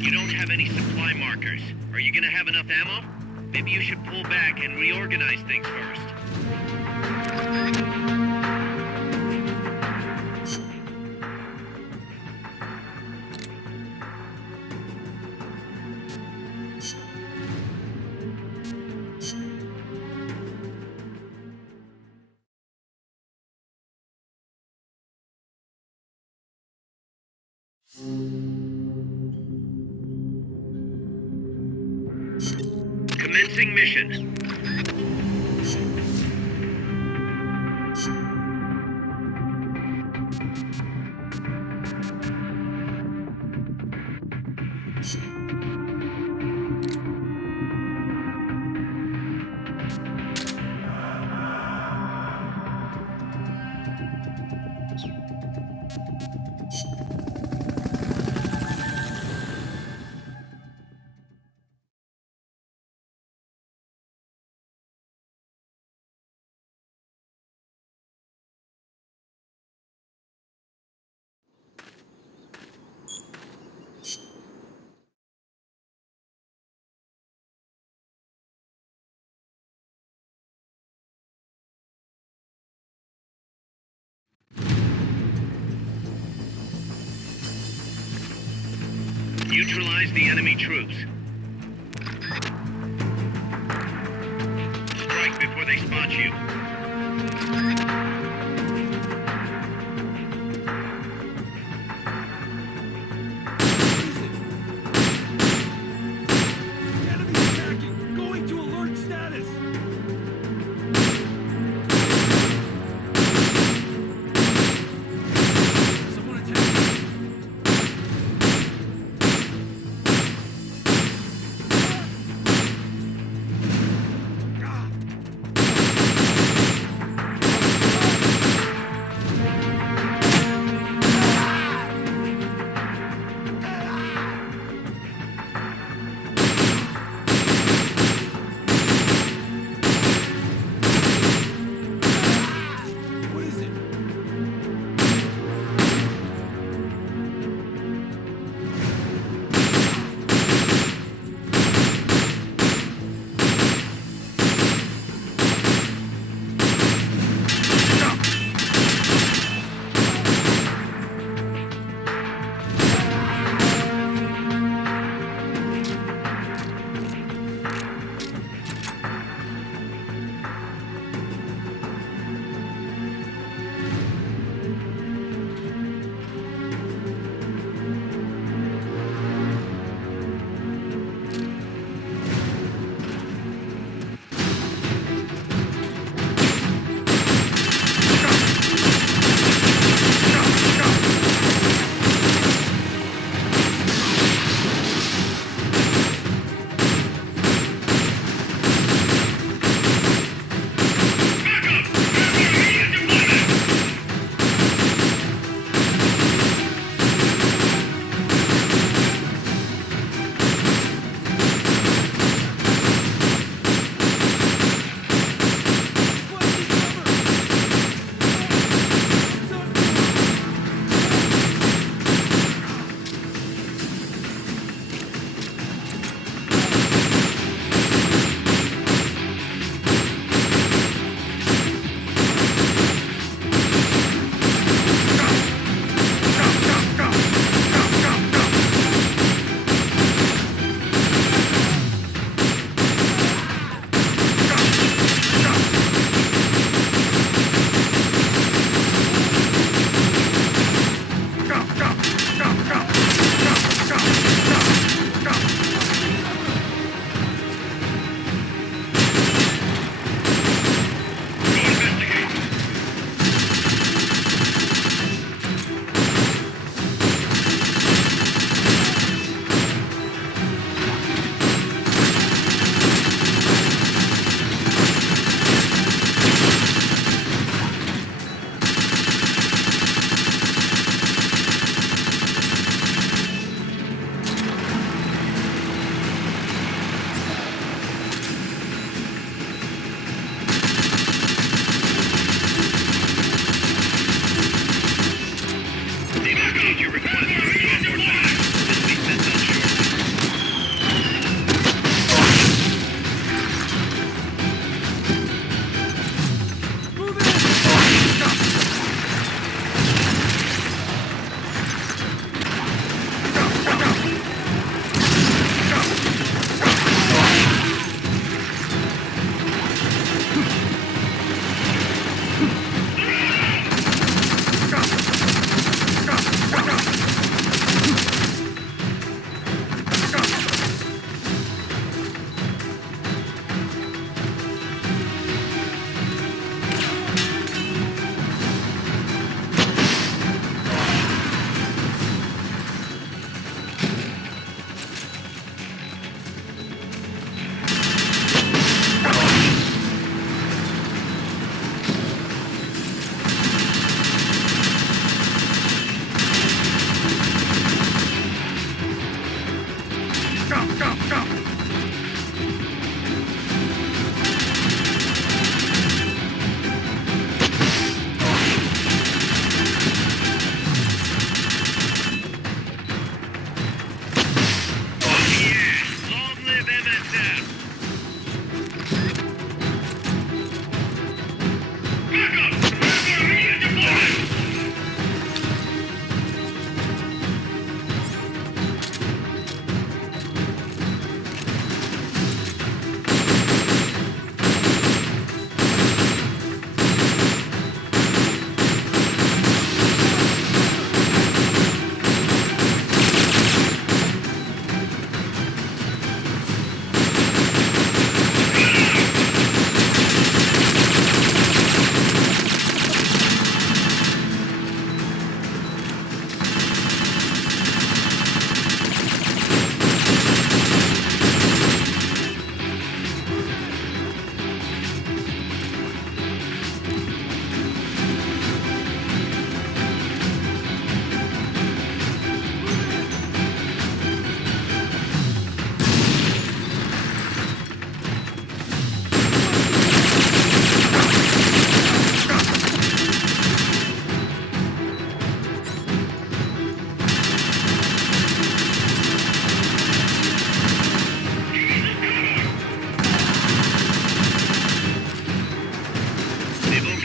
You don't have any supply markers. Are you gonna have enough ammo? Maybe you should pull back and reorganize things first. Commencing mission. Neutralize the enemy troops. Strike before they spot you. The enemy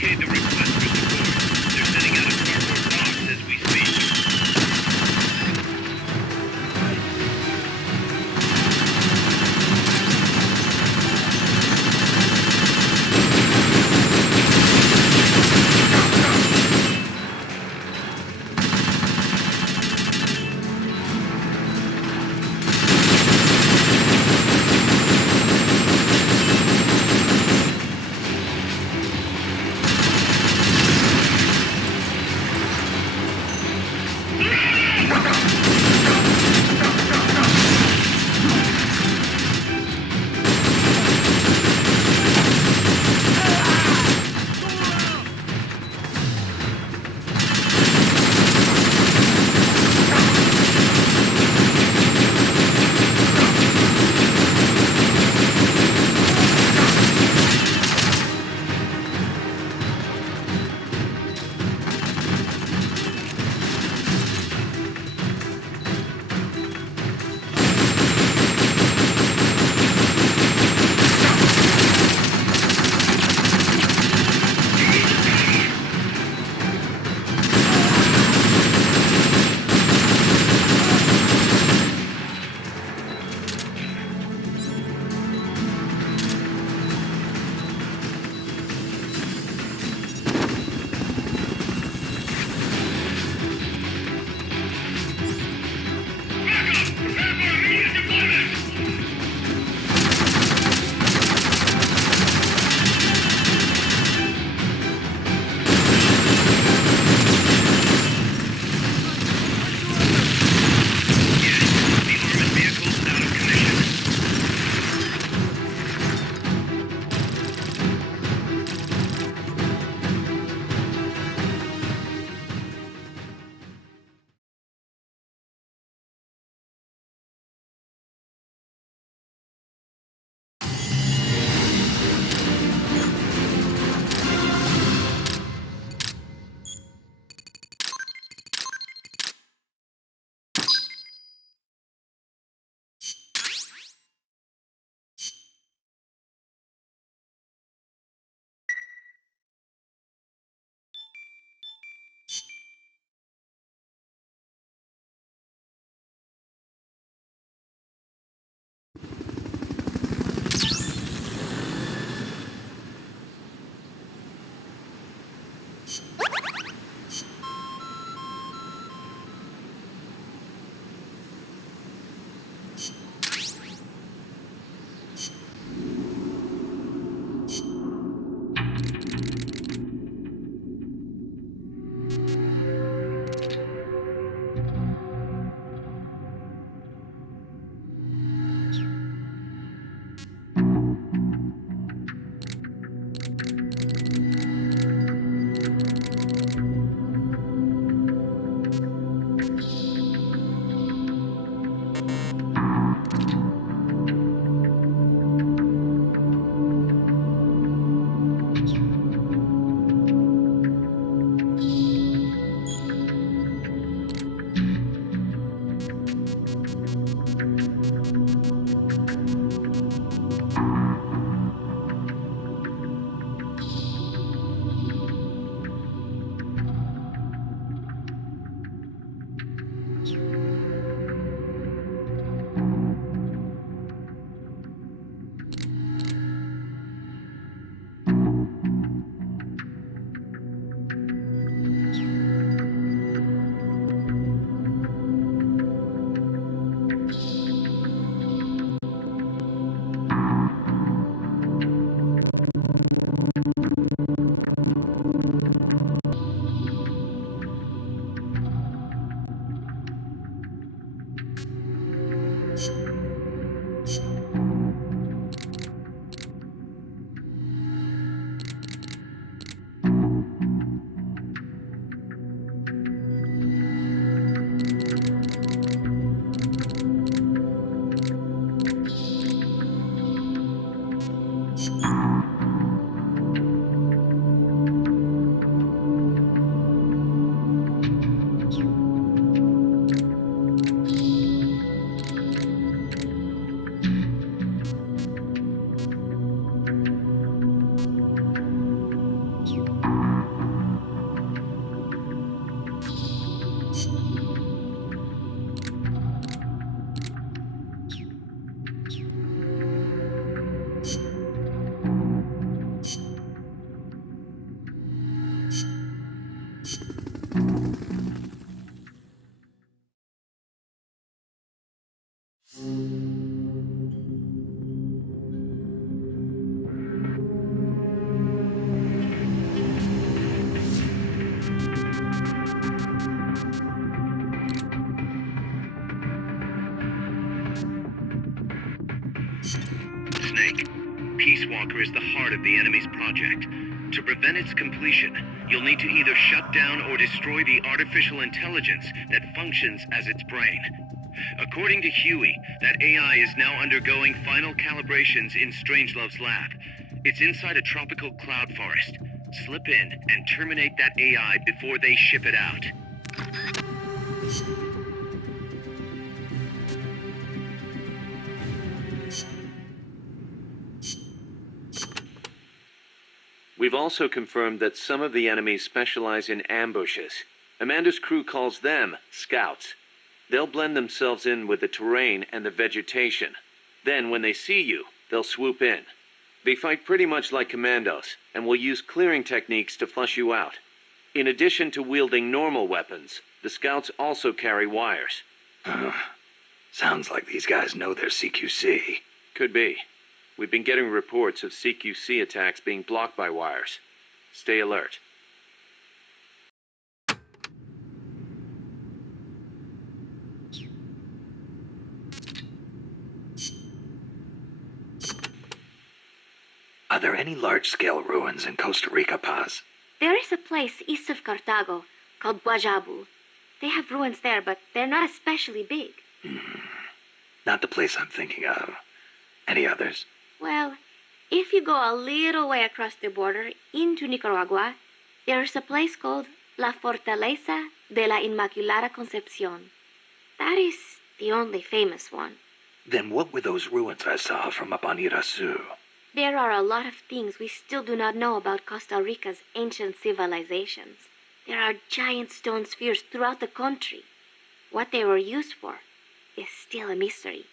okayed the request for support. They're sending out a cardboard box as we speak. Peace Walker is the heart of the enemy's project. To prevent its completion, you'll need to either shut down or destroy the artificial intelligence that functions as its brain. According to Huey, that AI is now undergoing final calibrations in Strangelove's lab. It's inside a tropical cloud forest. Slip in and terminate that AI before they ship it out. We've also confirmed that some of the enemies specialize in ambushes. Amanda's crew calls them scouts. They'll blend themselves in with the terrain and the vegetation. Then, when they see you, they'll swoop in. They fight pretty much like commandos, and will use clearing techniques to flush you out. In addition to wielding normal weapons, the scouts also carry wires. Sounds like these guys know their CQC. Could be. We've been getting reports of CQC attacks being blocked by wires. Stay alert. Are there any large-scale ruins in Costa Rica, Paz? There is a place east of Cartago called Guajabu. They have ruins there, but they're not especially big. Not the place I'm thinking of. Any others? Well, if you go a little way across the border into Nicaragua, there's a place called La Fortaleza de la Inmaculada Concepción. That is the only famous one. Then what were those ruins I saw from up on Irasu? There are a lot of things we still do not know about Costa Rica's ancient civilizations. There are giant stone spheres throughout the country. What they were used for is still a mystery.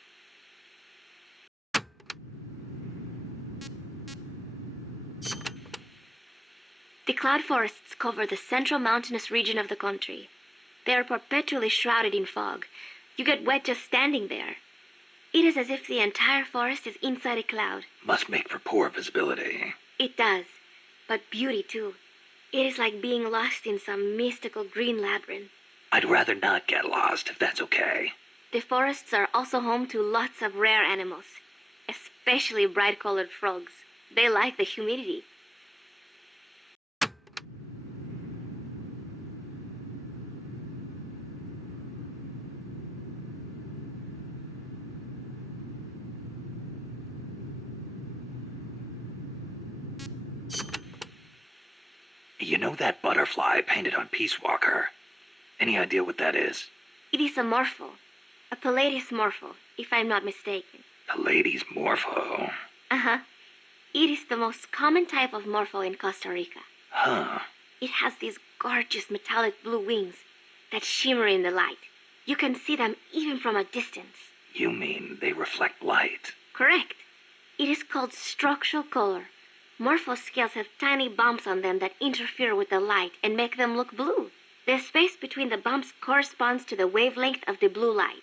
The cloud forests cover the central mountainous region of the country. They are perpetually shrouded in fog. You get wet just standing there. It is as if the entire forest is inside a cloud. Must make for poor visibility. It does, but beauty too. It is like being lost in some mystical green labyrinth. I'd rather not get lost, if that's okay. The forests are also home to lots of rare animals, especially bright-colored frogs. They like the humidity. You know that butterfly painted on Peace Walker? Any idea what that is? It is a morpho, a Pallades morpho, if I'm not mistaken. Pallades morpho. Uh-huh. It is the most common type of morpho in Costa Rica. Huh. It has these gorgeous metallic blue wings that shimmer in the light. You can see them even from a distance. You mean they reflect light? Correct. It is called structural color. Morpho scales have tiny bumps on them that interfere with the light and make them look blue. The space between the bumps corresponds to the wavelength of the blue light.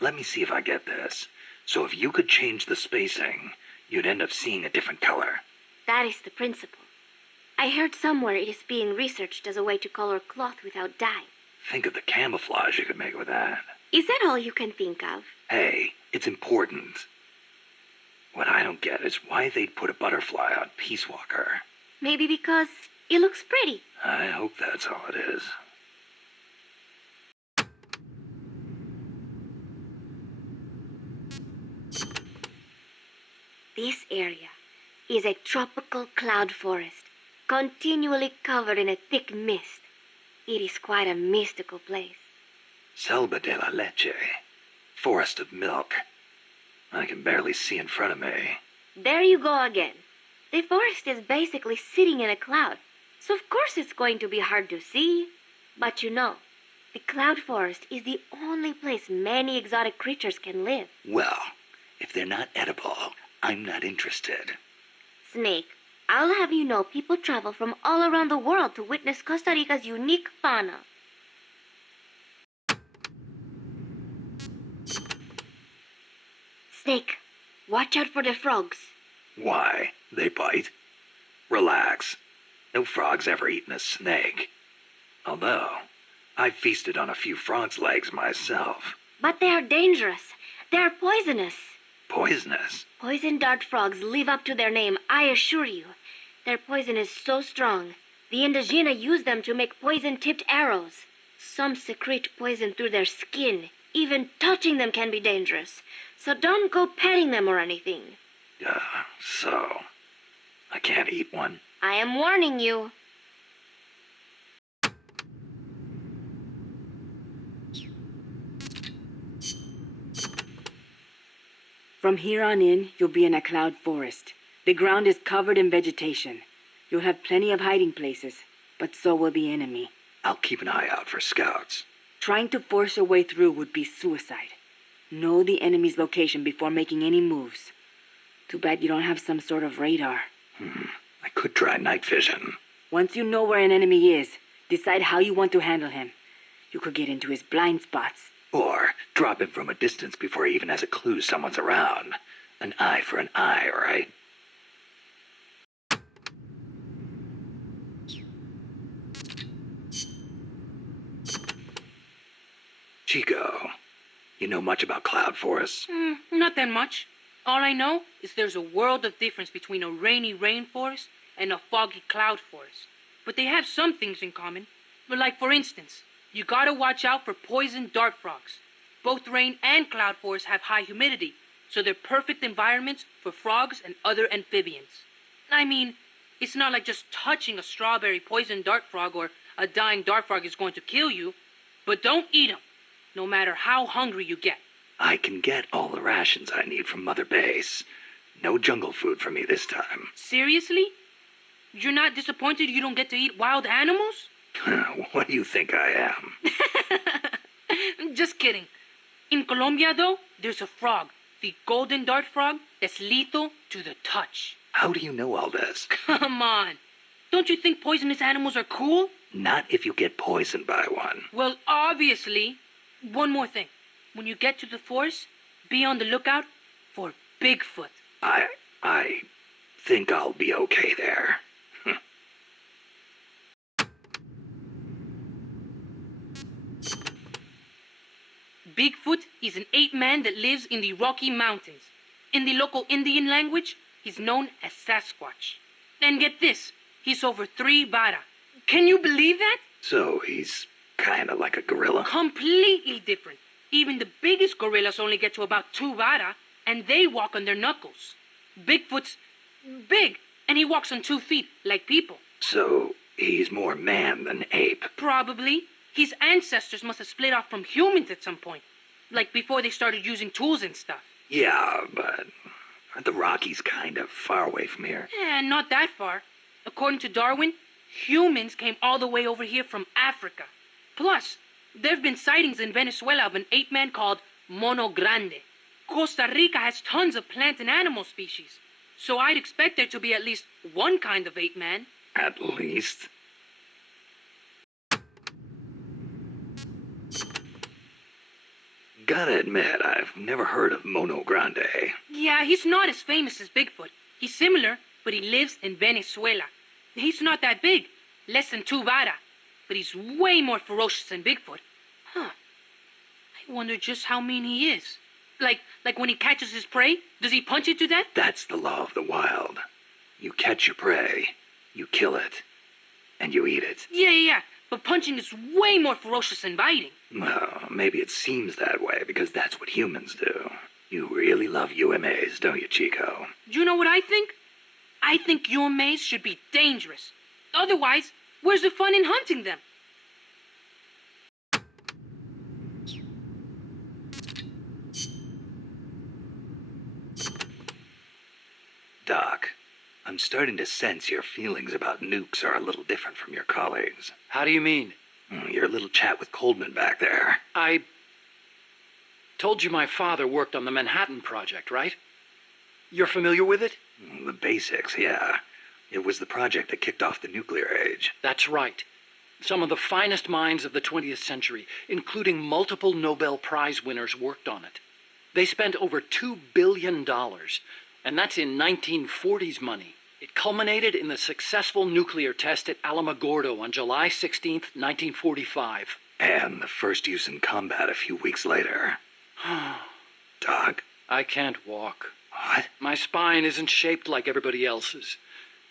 Let me see if I get this. So if you could change the spacing, you'd end up seeing a different color. That is the principle. I heard somewhere it is being researched as a way to color cloth without dye. Think of the camouflage you could make with that. Is that all you can think of? Hey, it's important. What I don't get is why they'd put a butterfly on Peace Walker. Maybe because it looks pretty. I hope that's all it is. This area is a tropical cloud forest, continually covered in a thick mist. It is quite a mystical place. Selva de la Leche. Forest of milk. I can barely see in front of me. There you go again. The forest is basically sitting in a cloud, so of course it's going to be hard to see. But you know, the cloud forest is the only place many exotic creatures can live. Well, if they're not edible, I'm not interested. Snake, I'll have you know people travel from all around the world to witness Costa Rica's unique fauna. Snake, watch out for the frogs. Why? They bite? Relax. No frog's ever eaten a snake. Although, I've feasted on a few frogs' legs myself. But they are dangerous. They are poisonous. Poisonous? Poison dart frogs live up to their name I assure you, their poison is so strong. The Indígena use them to make poison-tipped arrows. Some secrete poison through their skin. Even touching them can be dangerous. So don't go petting them or anything. So, I can't eat one? I am warning you. From here on in, you'll be in a cloud forest. The ground is covered in vegetation. You'll have plenty of hiding places, but so will the enemy. I'll keep an eye out for scouts. Trying to force your way through would be suicide. Know the enemy's location before making any moves. Too bad you don't have some sort of radar. I could try night vision. Once you know where an enemy is, decide how you want to handle him. You could get into his blind spots. Or drop him from a distance before he even has a clue someone's around. An eye for an eye, all right? Chico, you know much about cloud forests? Not that much. All I know is there's a world of difference between a rainy rainforest and a foggy cloud forest. But they have some things in common. Like, for instance, you gotta watch out for poison dart frogs. Both rain and cloud forests have high humidity, so they're perfect environments for frogs and other amphibians. I mean, it's not like just touching a strawberry poison dart frog or a dying dart frog is going to kill you, but don't eat them, no matter how hungry you get. I can get all the rations I need from Mother Base. No jungle food for me this time. Seriously? You're not disappointed you don't get to eat wild animals? What do you think I am? Just kidding. In Colombia, though, there's a frog, the golden dart frog, that's lethal to the touch. How do you know all this? Come on. Don't you think poisonous animals are cool? Not if you get poisoned by one. Well, obviously. One more thing. When you get to the forest, be on the lookout for Bigfoot. I think I'll be okay there. Bigfoot is an ape-man that lives in the Rocky Mountains. In the local Indian language, he's known as Sasquatch. And get this, he's over 3 vara. Can you believe that? So he's kind of like a gorilla? Completely different. Even the biggest gorillas only get to about 2 vara, and they walk on their knuckles. Bigfoot's big, and he walks on 2 feet, like people. So he's more man than ape? Probably. His ancestors must have split off from humans at some point. Like before they started using tools and stuff. Yeah, but aren't the Rockies kind of far away from here? Not that far. According to Darwin, humans came all the way over here from Africa. Plus, there have been sightings in Venezuela of an ape-man called Mono Grande. Costa Rica has tons of plant and animal species. So I'd expect there to be at least one kind of ape-man. At least. Gotta admit, I've never heard of Mono Grande. Yeah, he's not as famous as Bigfoot. He's similar, but he lives in Venezuela. He's not that big, less than 2 vara, but he's way more ferocious than Bigfoot. Huh. I wonder just how mean he is. Like when he catches his prey, does he punch it to death? That's the law of the wild. You catch your prey, you kill it, and you eat it. Yeah, but punching is way more ferocious than biting. Well, maybe it seems that way because that's what humans do. You really love UMAs, don't you, Chico? Do you know what I think? I think UMAs should be dangerous. Otherwise, where's the fun in hunting them? Doc, I'm starting to sense your feelings about nukes are a little different from your colleagues. How do you mean? Your little chat with Coldman back there. I told you my father worked on the Manhattan Project, right? You're familiar with it? The basics, yeah. It was the project that kicked off the nuclear age. That's right. Some of the finest minds of the 20th century, including multiple Nobel Prize winners, worked on it. They spent over $2 billion, and that's in 1940s money. It culminated in the successful nuclear test at Alamogordo on July 16th, 1945. And the first use in combat a few weeks later. Doc? I can't walk. What? My spine isn't shaped like everybody else's.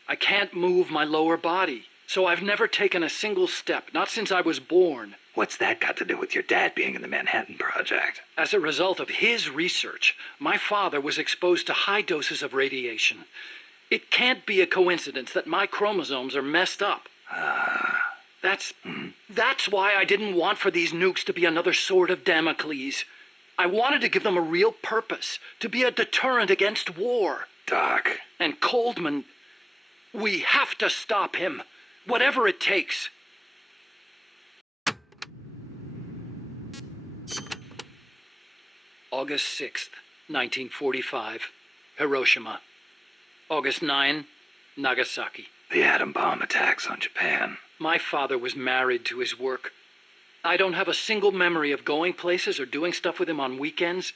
I can't move my lower body, so I've never taken a single step, not since I was born. What's that got to do with your dad being in the Manhattan Project? As a result of his research, my father was exposed to high doses of radiation. It can't be a coincidence that my chromosomes are messed up. That's why I didn't want for these nukes to be another sword of Damocles. I wanted to give them a real purpose, to be a deterrent against war. Doc. And Coldman, we have to stop him, whatever it takes. August 6th, 1945, Hiroshima. August 9, Nagasaki. The atom bomb attacks on Japan. My father was married to his work. I don't have a single memory of going places or doing stuff with him on weekends.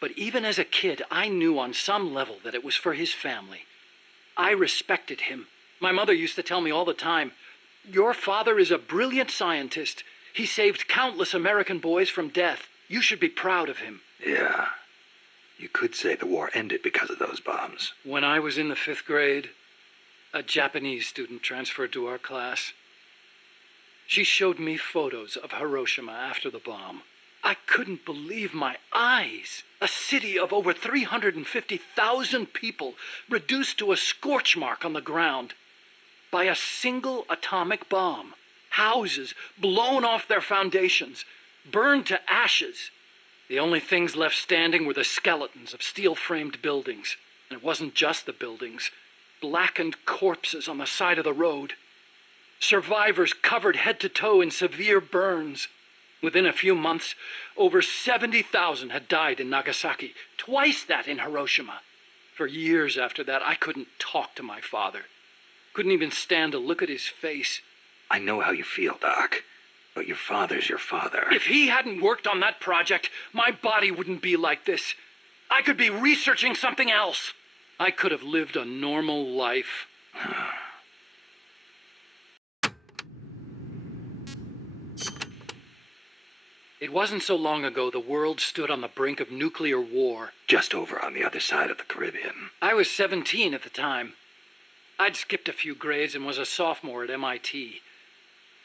But even as a kid, I knew on some level that it was for his family. I respected him. My mother used to tell me all the time, "Your father is a brilliant scientist. He saved countless American boys from death. You should be proud of him." Yeah. You could say the war ended because of those bombs. When I was in the 5th grade, a Japanese student transferred to our class. She showed me photos of Hiroshima after the bomb. I couldn't believe my eyes. A city of over 350,000 people reduced to a scorch mark on the ground by a single atomic bomb. Houses blown off their foundations, burned to ashes. The only things left standing were the skeletons of steel-framed buildings. And it wasn't just the buildings. Blackened corpses on the side of the road. Survivors covered head to toe in severe burns. Within a few months, over 70,000 had died in Nagasaki, twice that in Hiroshima. For years after that, I couldn't talk to my father. Couldn't even stand to look at his face. I know how you feel, Doc. But your father's your father. If he hadn't worked on that project, my body wouldn't be like this. I could be researching something else. I could have lived a normal life. It wasn't so long ago the world stood on the brink of nuclear war. Just over on the other side of the Caribbean. I was 17 at the time. I'd skipped a few grades and was a sophomore at MIT.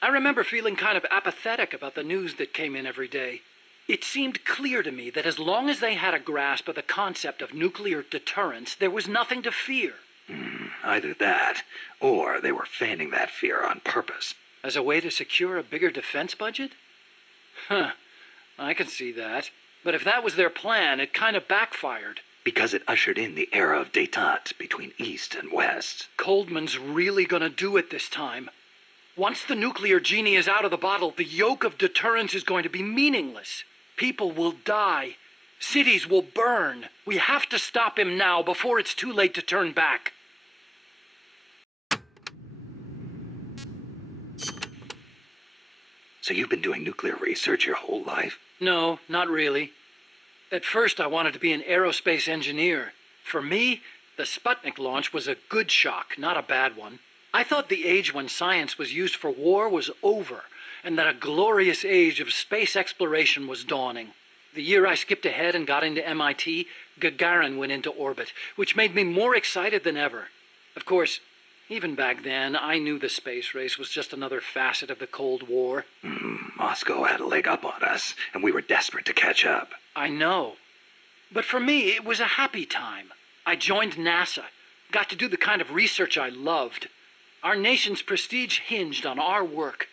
I remember feeling kind of apathetic about the news that came in every day. It seemed clear to me that as long as they had a grasp of the concept of nuclear deterrence, there was nothing to fear. Either that, or they were fanning that fear on purpose. As a way to secure a bigger defense budget? Huh. I can see that. But if that was their plan, it kind of backfired. Because it ushered in the era of détente between East and West. Coldman's really gonna do it this time. Once the nuclear genie is out of the bottle, the yoke of deterrence is going to be meaningless. People will die. Cities will burn. We have to stop him now before it's too late to turn back. So you've been doing nuclear research your whole life? No, not really. At first, I wanted to be an aerospace engineer. For me, the Sputnik launch was a good shock, not a bad one. I thought the age when science was used for war was over, and that a glorious age of space exploration was dawning. The year I skipped ahead and got into MIT, Gagarin went into orbit, which made me more excited than ever. Of course, even back then, I knew the space race was just another facet of the Cold War. Moscow had a leg up on us, and we were desperate to catch up. I know. But for me, it was a happy time. I joined NASA, got to do the kind of research I loved. Our nation's prestige hinged on our work.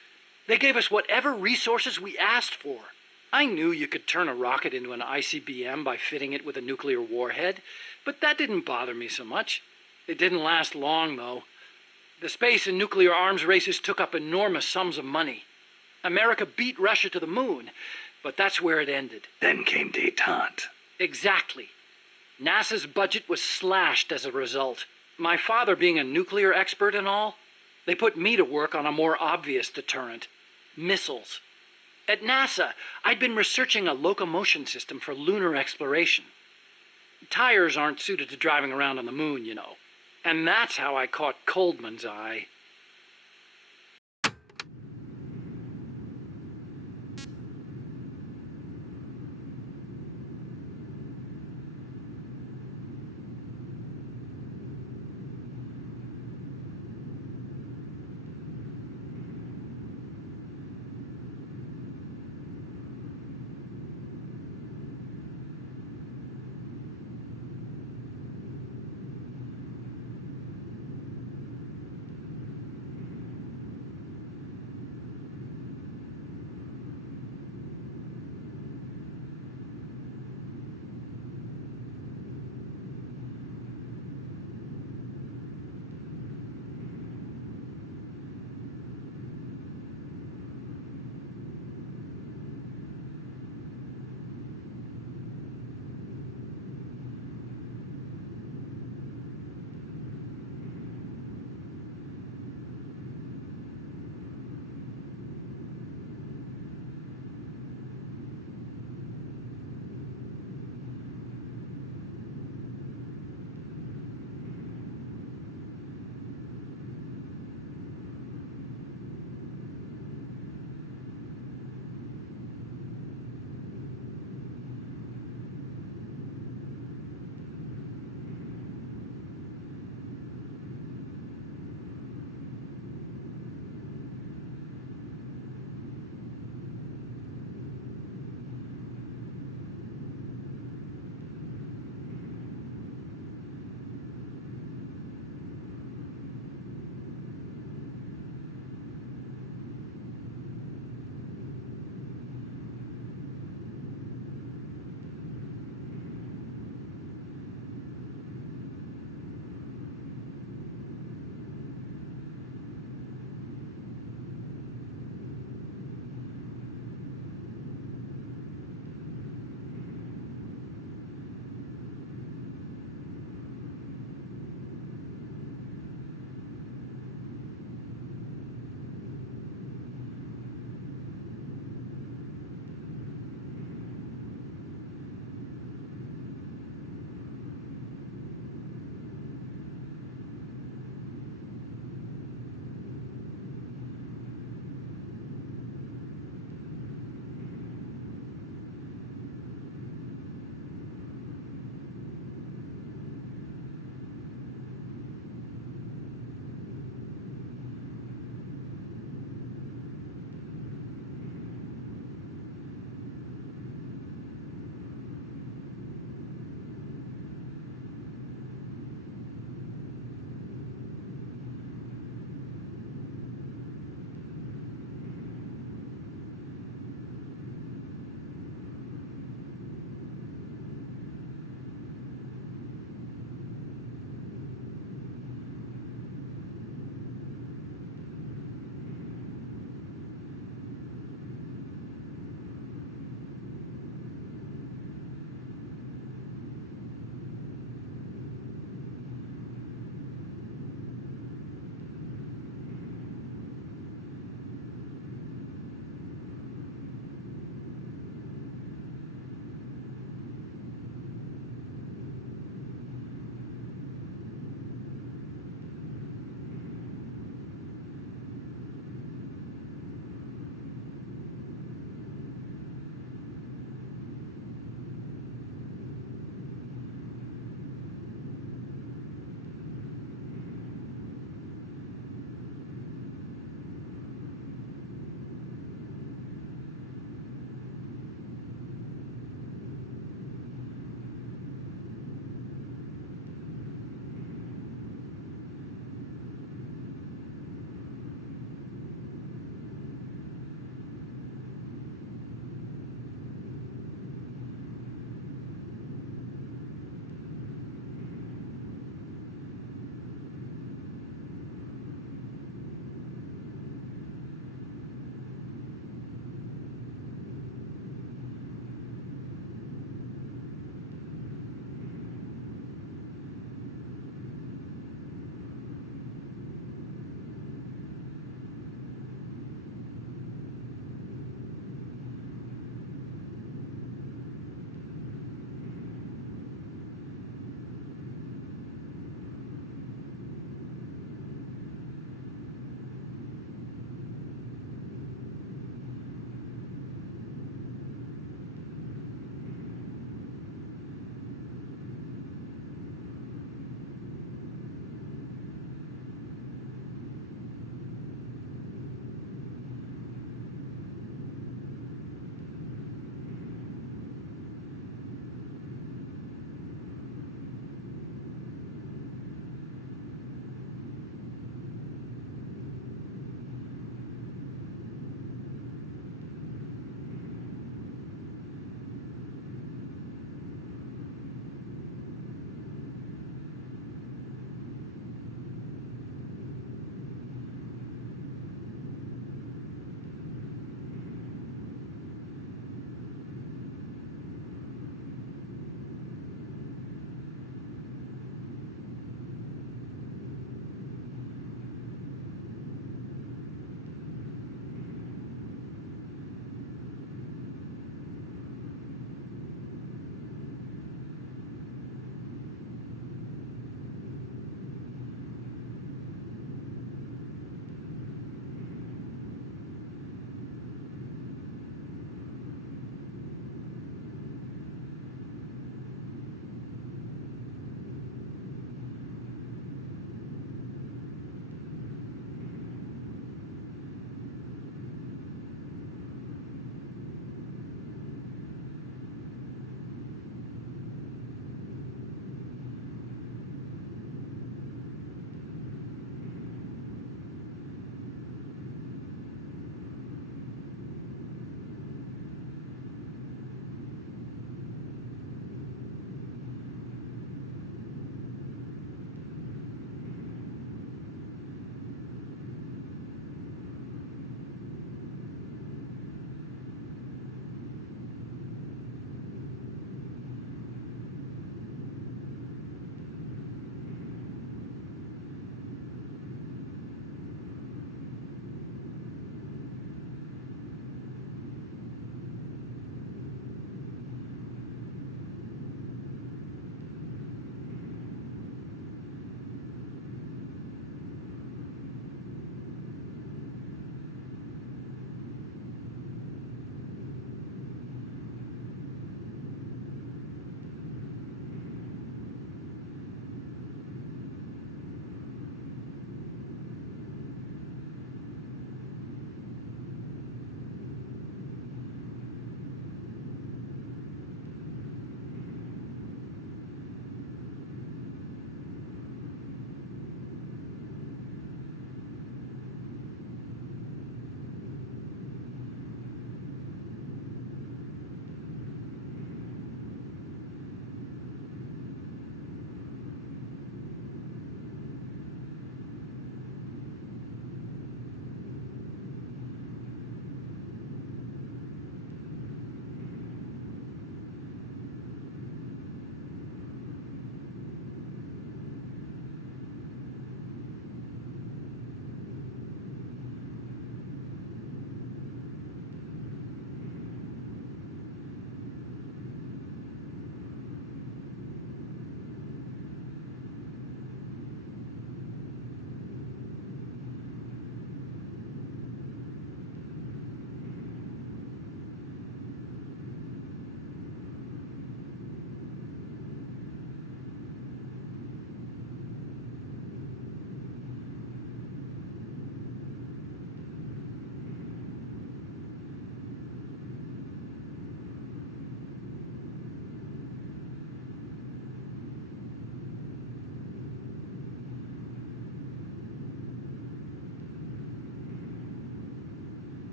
They gave us whatever resources we asked for. I knew you could turn a rocket into an ICBM by fitting it with a nuclear warhead, but that didn't bother me so much. It didn't last long, though. The space and nuclear arms races took up enormous sums of money. America beat Russia to the moon, but that's where it ended. Then came détente. Exactly. NASA's budget was slashed as a result. My father being a nuclear expert and all, they put me to work on a more obvious deterrent: missiles. At NASA, I'd been researching a locomotion system for lunar exploration. Tires aren't suited to driving around on the moon, you know. And that's how I caught Coldman's eye.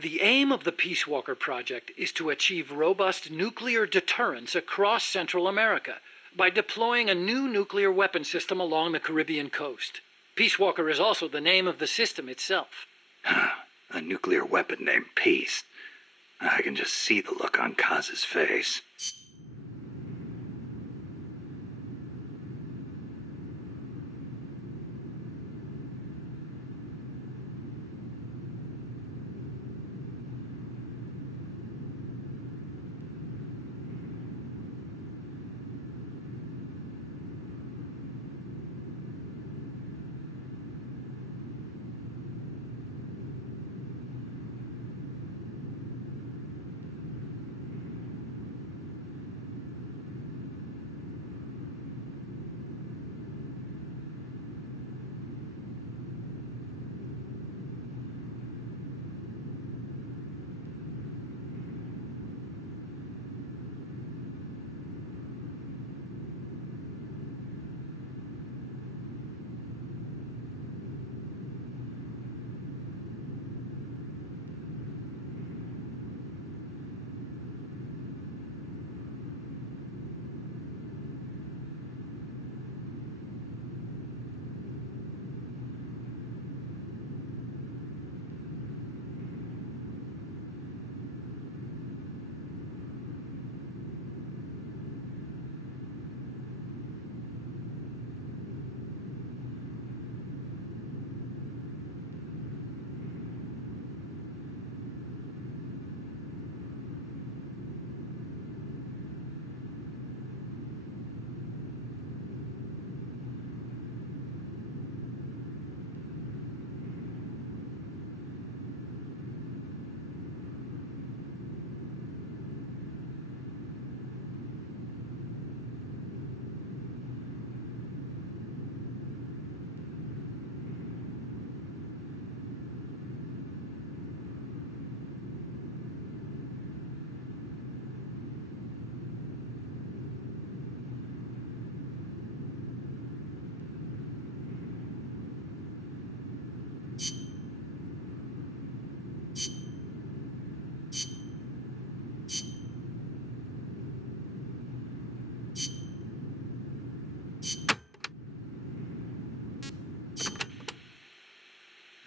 The aim of the Peace Walker project is to achieve robust nuclear deterrence across Central America by deploying a new nuclear weapon system along the Caribbean coast. Peace Walker is also the name of the system itself. A nuclear weapon named Peace. I can just see the look on Kaz's face.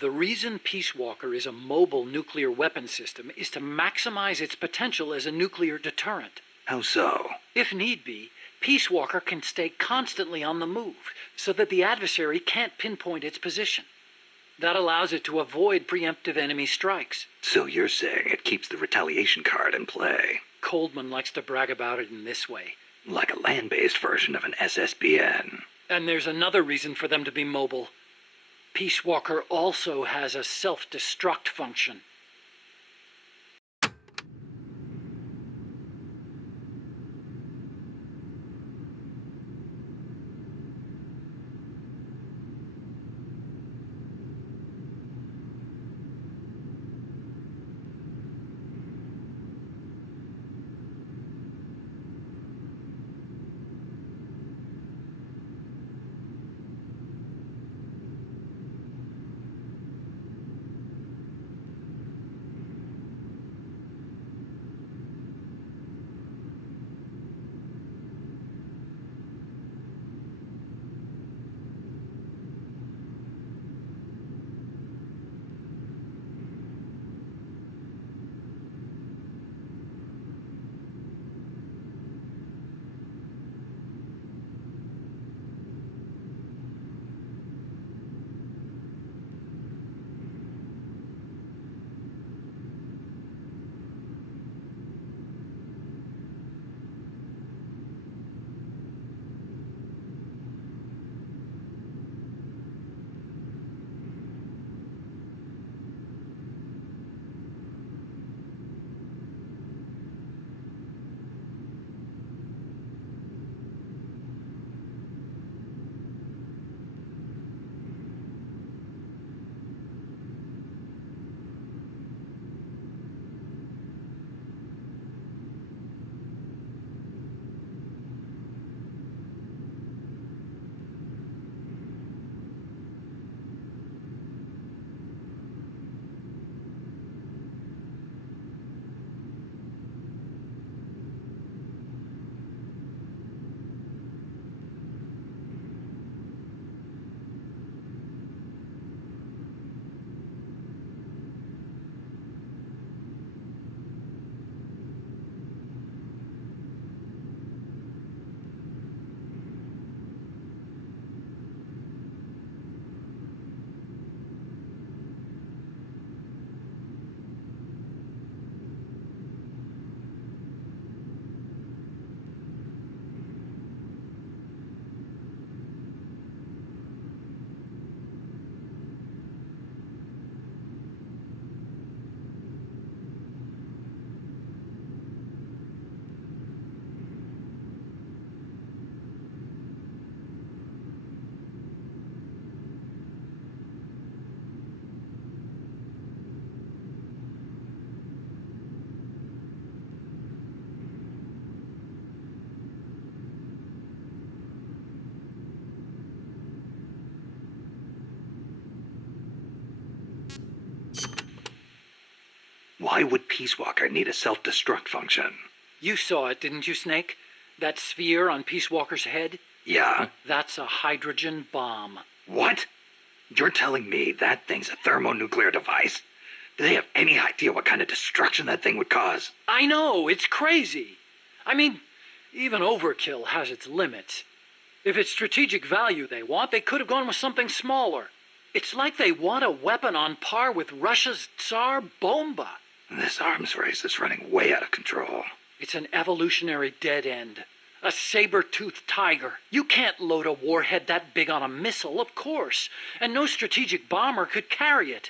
The reason Peace Walker is a mobile nuclear weapon system is to maximize its potential as a nuclear deterrent. How so? If need be, Peace Walker can stay constantly on the move so that the adversary can't pinpoint its position. That allows it to avoid preemptive enemy strikes. So you're saying it keeps the retaliation card in play? Coldman likes to brag about it in this way. Like a land-based version of an SSBN. And there's another reason for them to be mobile. Peace Walker also has a self-destruct function. Why would Peace Walker need a self-destruct function? You saw it, didn't you, Snake? That sphere on Peace Walker's head? Yeah? That's a hydrogen bomb. What? You're telling me that thing's a thermonuclear device? Do they have any idea what kind of destruction that thing would cause? I know, it's crazy. I mean, even overkill has its limits. If it's strategic value they want, they could have gone with something smaller. It's like they want a weapon on par with Russia's Tsar Bomba. This arms race is running way out of control. It's an evolutionary dead end. A saber-toothed tiger. You can't load a warhead that big on a missile, of course. And no strategic bomber could carry it.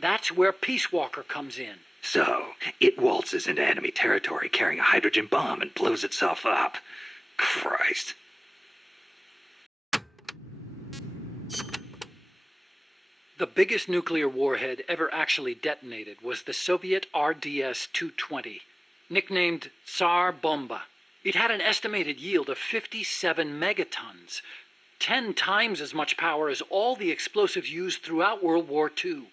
That's where Peace Walker comes in. So, it waltzes into enemy territory carrying a hydrogen bomb and blows itself up. Christ. The biggest nuclear warhead ever actually detonated was the Soviet RDS-220, nicknamed Tsar Bomba. It had an estimated yield of 57 megatons, 10 times as much power as all the explosives used throughout World War II.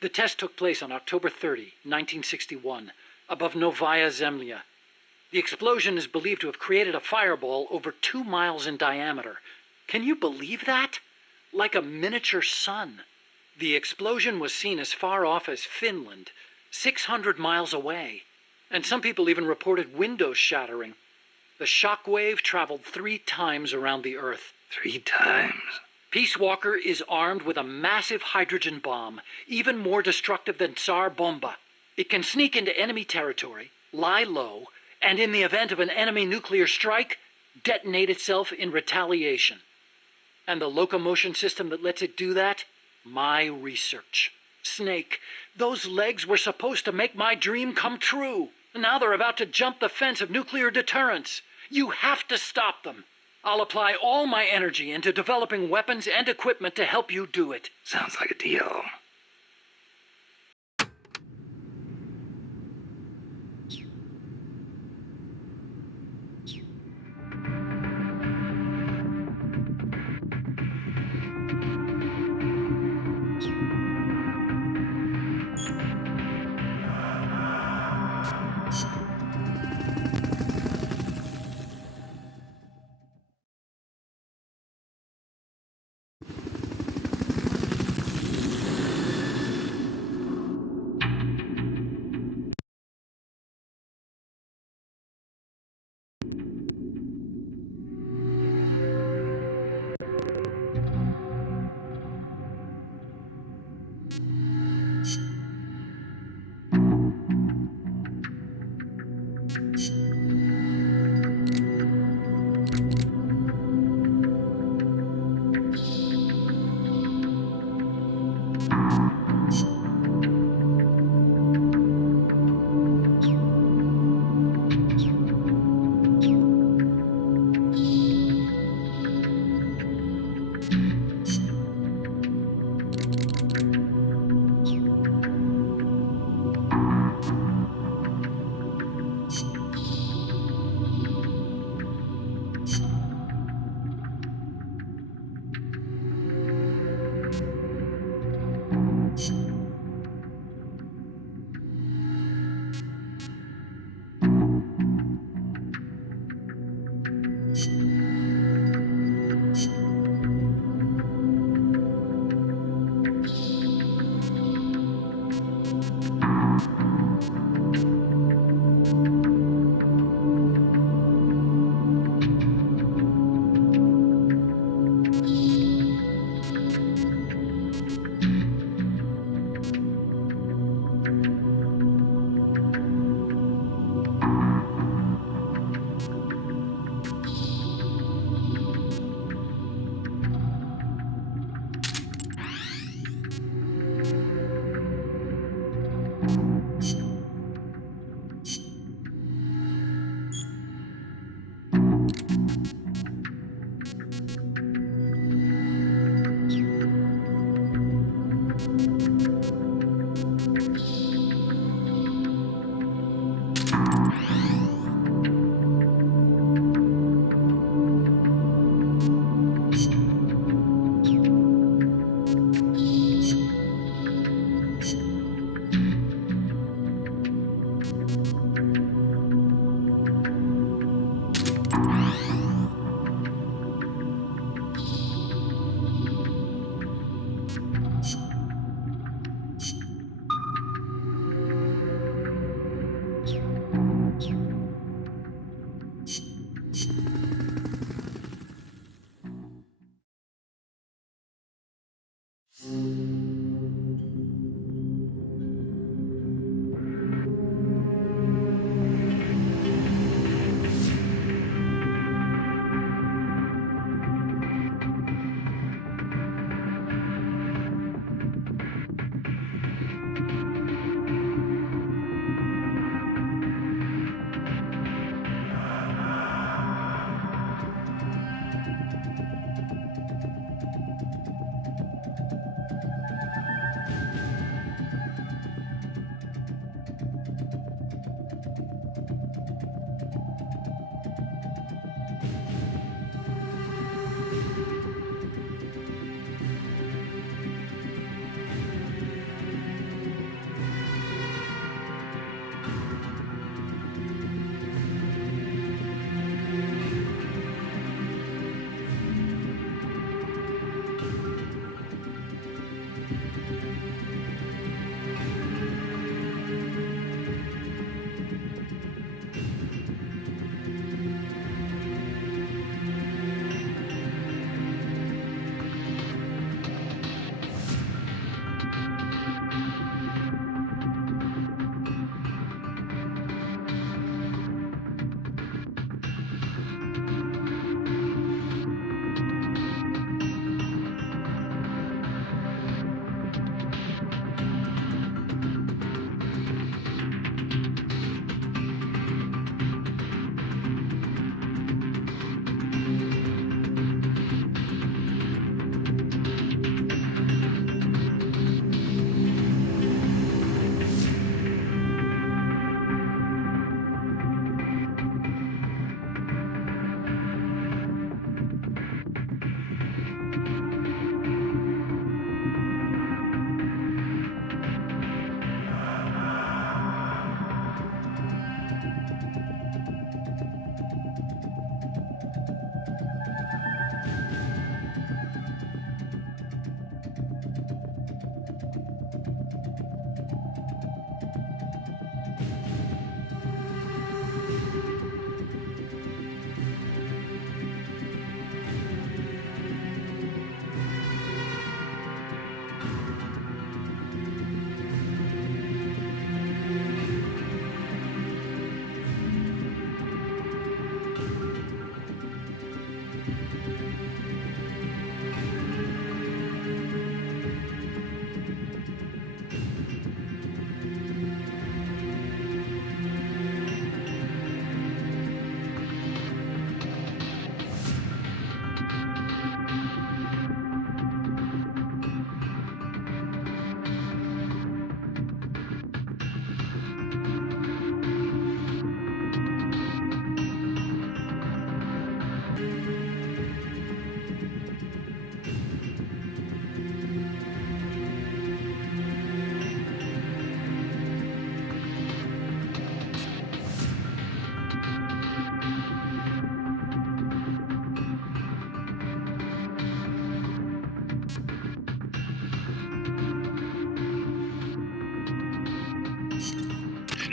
The test took place on October 30, 1961, above Novaya Zemlya. The explosion is believed to have created a fireball over 2 miles in diameter. Can you believe that? Like a miniature sun. The explosion was seen as far off as Finland, 600 miles away. And some people even reported windows shattering. The shock wave traveled 3 times around the Earth. 3 times? Peace Walker is armed with a massive hydrogen bomb, even more destructive than Tsar Bomba. It can sneak into enemy territory, lie low, and in the event of an enemy nuclear strike, detonate itself in retaliation. And the locomotion system that lets it do that? My research. Snake, those legs were supposed to make my dream come true. Now they're about to jump the fence of nuclear deterrence. You have to stop them. I'll apply all my energy into developing weapons and equipment to help you do it. Sounds like a deal.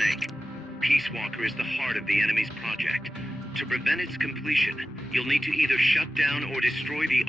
Snake. Peace Walker is the heart of the enemy's project. To prevent its completion, you'll need to either shut down or destroy the...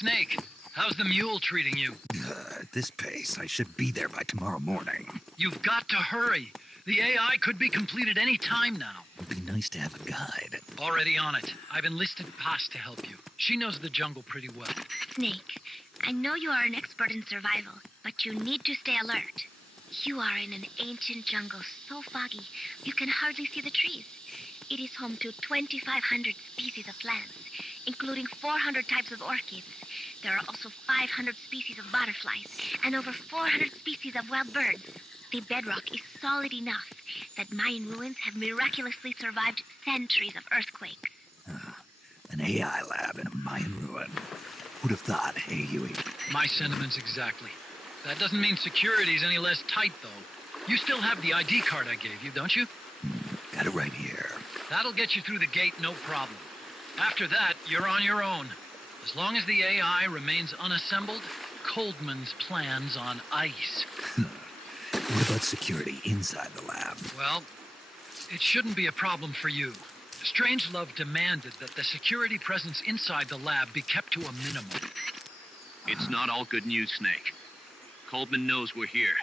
Snake, how's the mule treating you? At this pace, I should be there by tomorrow morning. You've got to hurry. The AI could be completed any time now. It'd be nice to have a guide. Already on it. I've enlisted Paz to help you. She knows the jungle pretty well. Snake, I know you are an expert in survival, but you need to stay alert. You are in an ancient jungle so foggy, you can hardly see the trees. It is home to 2,500 species of plants, including 400 types of orchids. There are also 500 species of butterflies and over 400 species of wild birds. The bedrock is solid enough that Mayan ruins have miraculously survived centuries of earthquakes. An AI lab in a Mayan ruin. Who'd have thought, hey, Huey? My sentiments exactly. That doesn't mean security's any less tight, though. You still have the ID card I gave you, don't you? Got it right here. That'll get you through the gate, no problem. After that, you're on your own. As long as the AI remains unassembled, Coldman's plan's on ice. What about security inside the lab? Well, it shouldn't be a problem for you. Strangelove demanded that the security presence inside the lab be kept to a minimum. It's not all good news, Snake. Coldman knows we're here.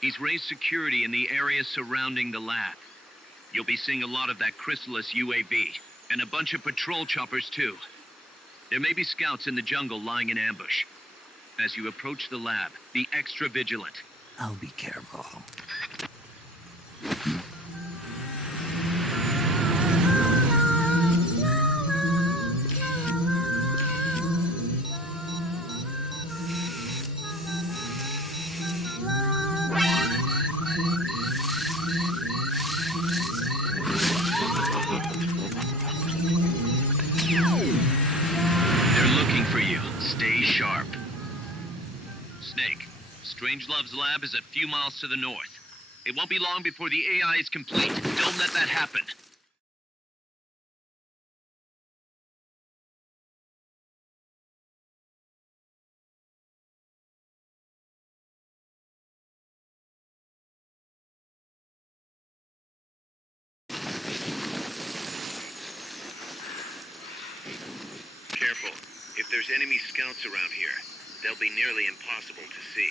He's raised security in the area surrounding the lab. You'll be seeing a lot of that Chrysalis UAV, and a bunch of patrol choppers too. There may be scouts in the jungle lying in ambush. As you approach the lab, be extra vigilant. I'll be careful. They're looking for you. Stay sharp. Snake, Strangelove's lab is a few miles to the north. It won't be long before the AI is complete. Don't let that happen. Careful. If there's enemy scouts around here, they'll be nearly impossible to see.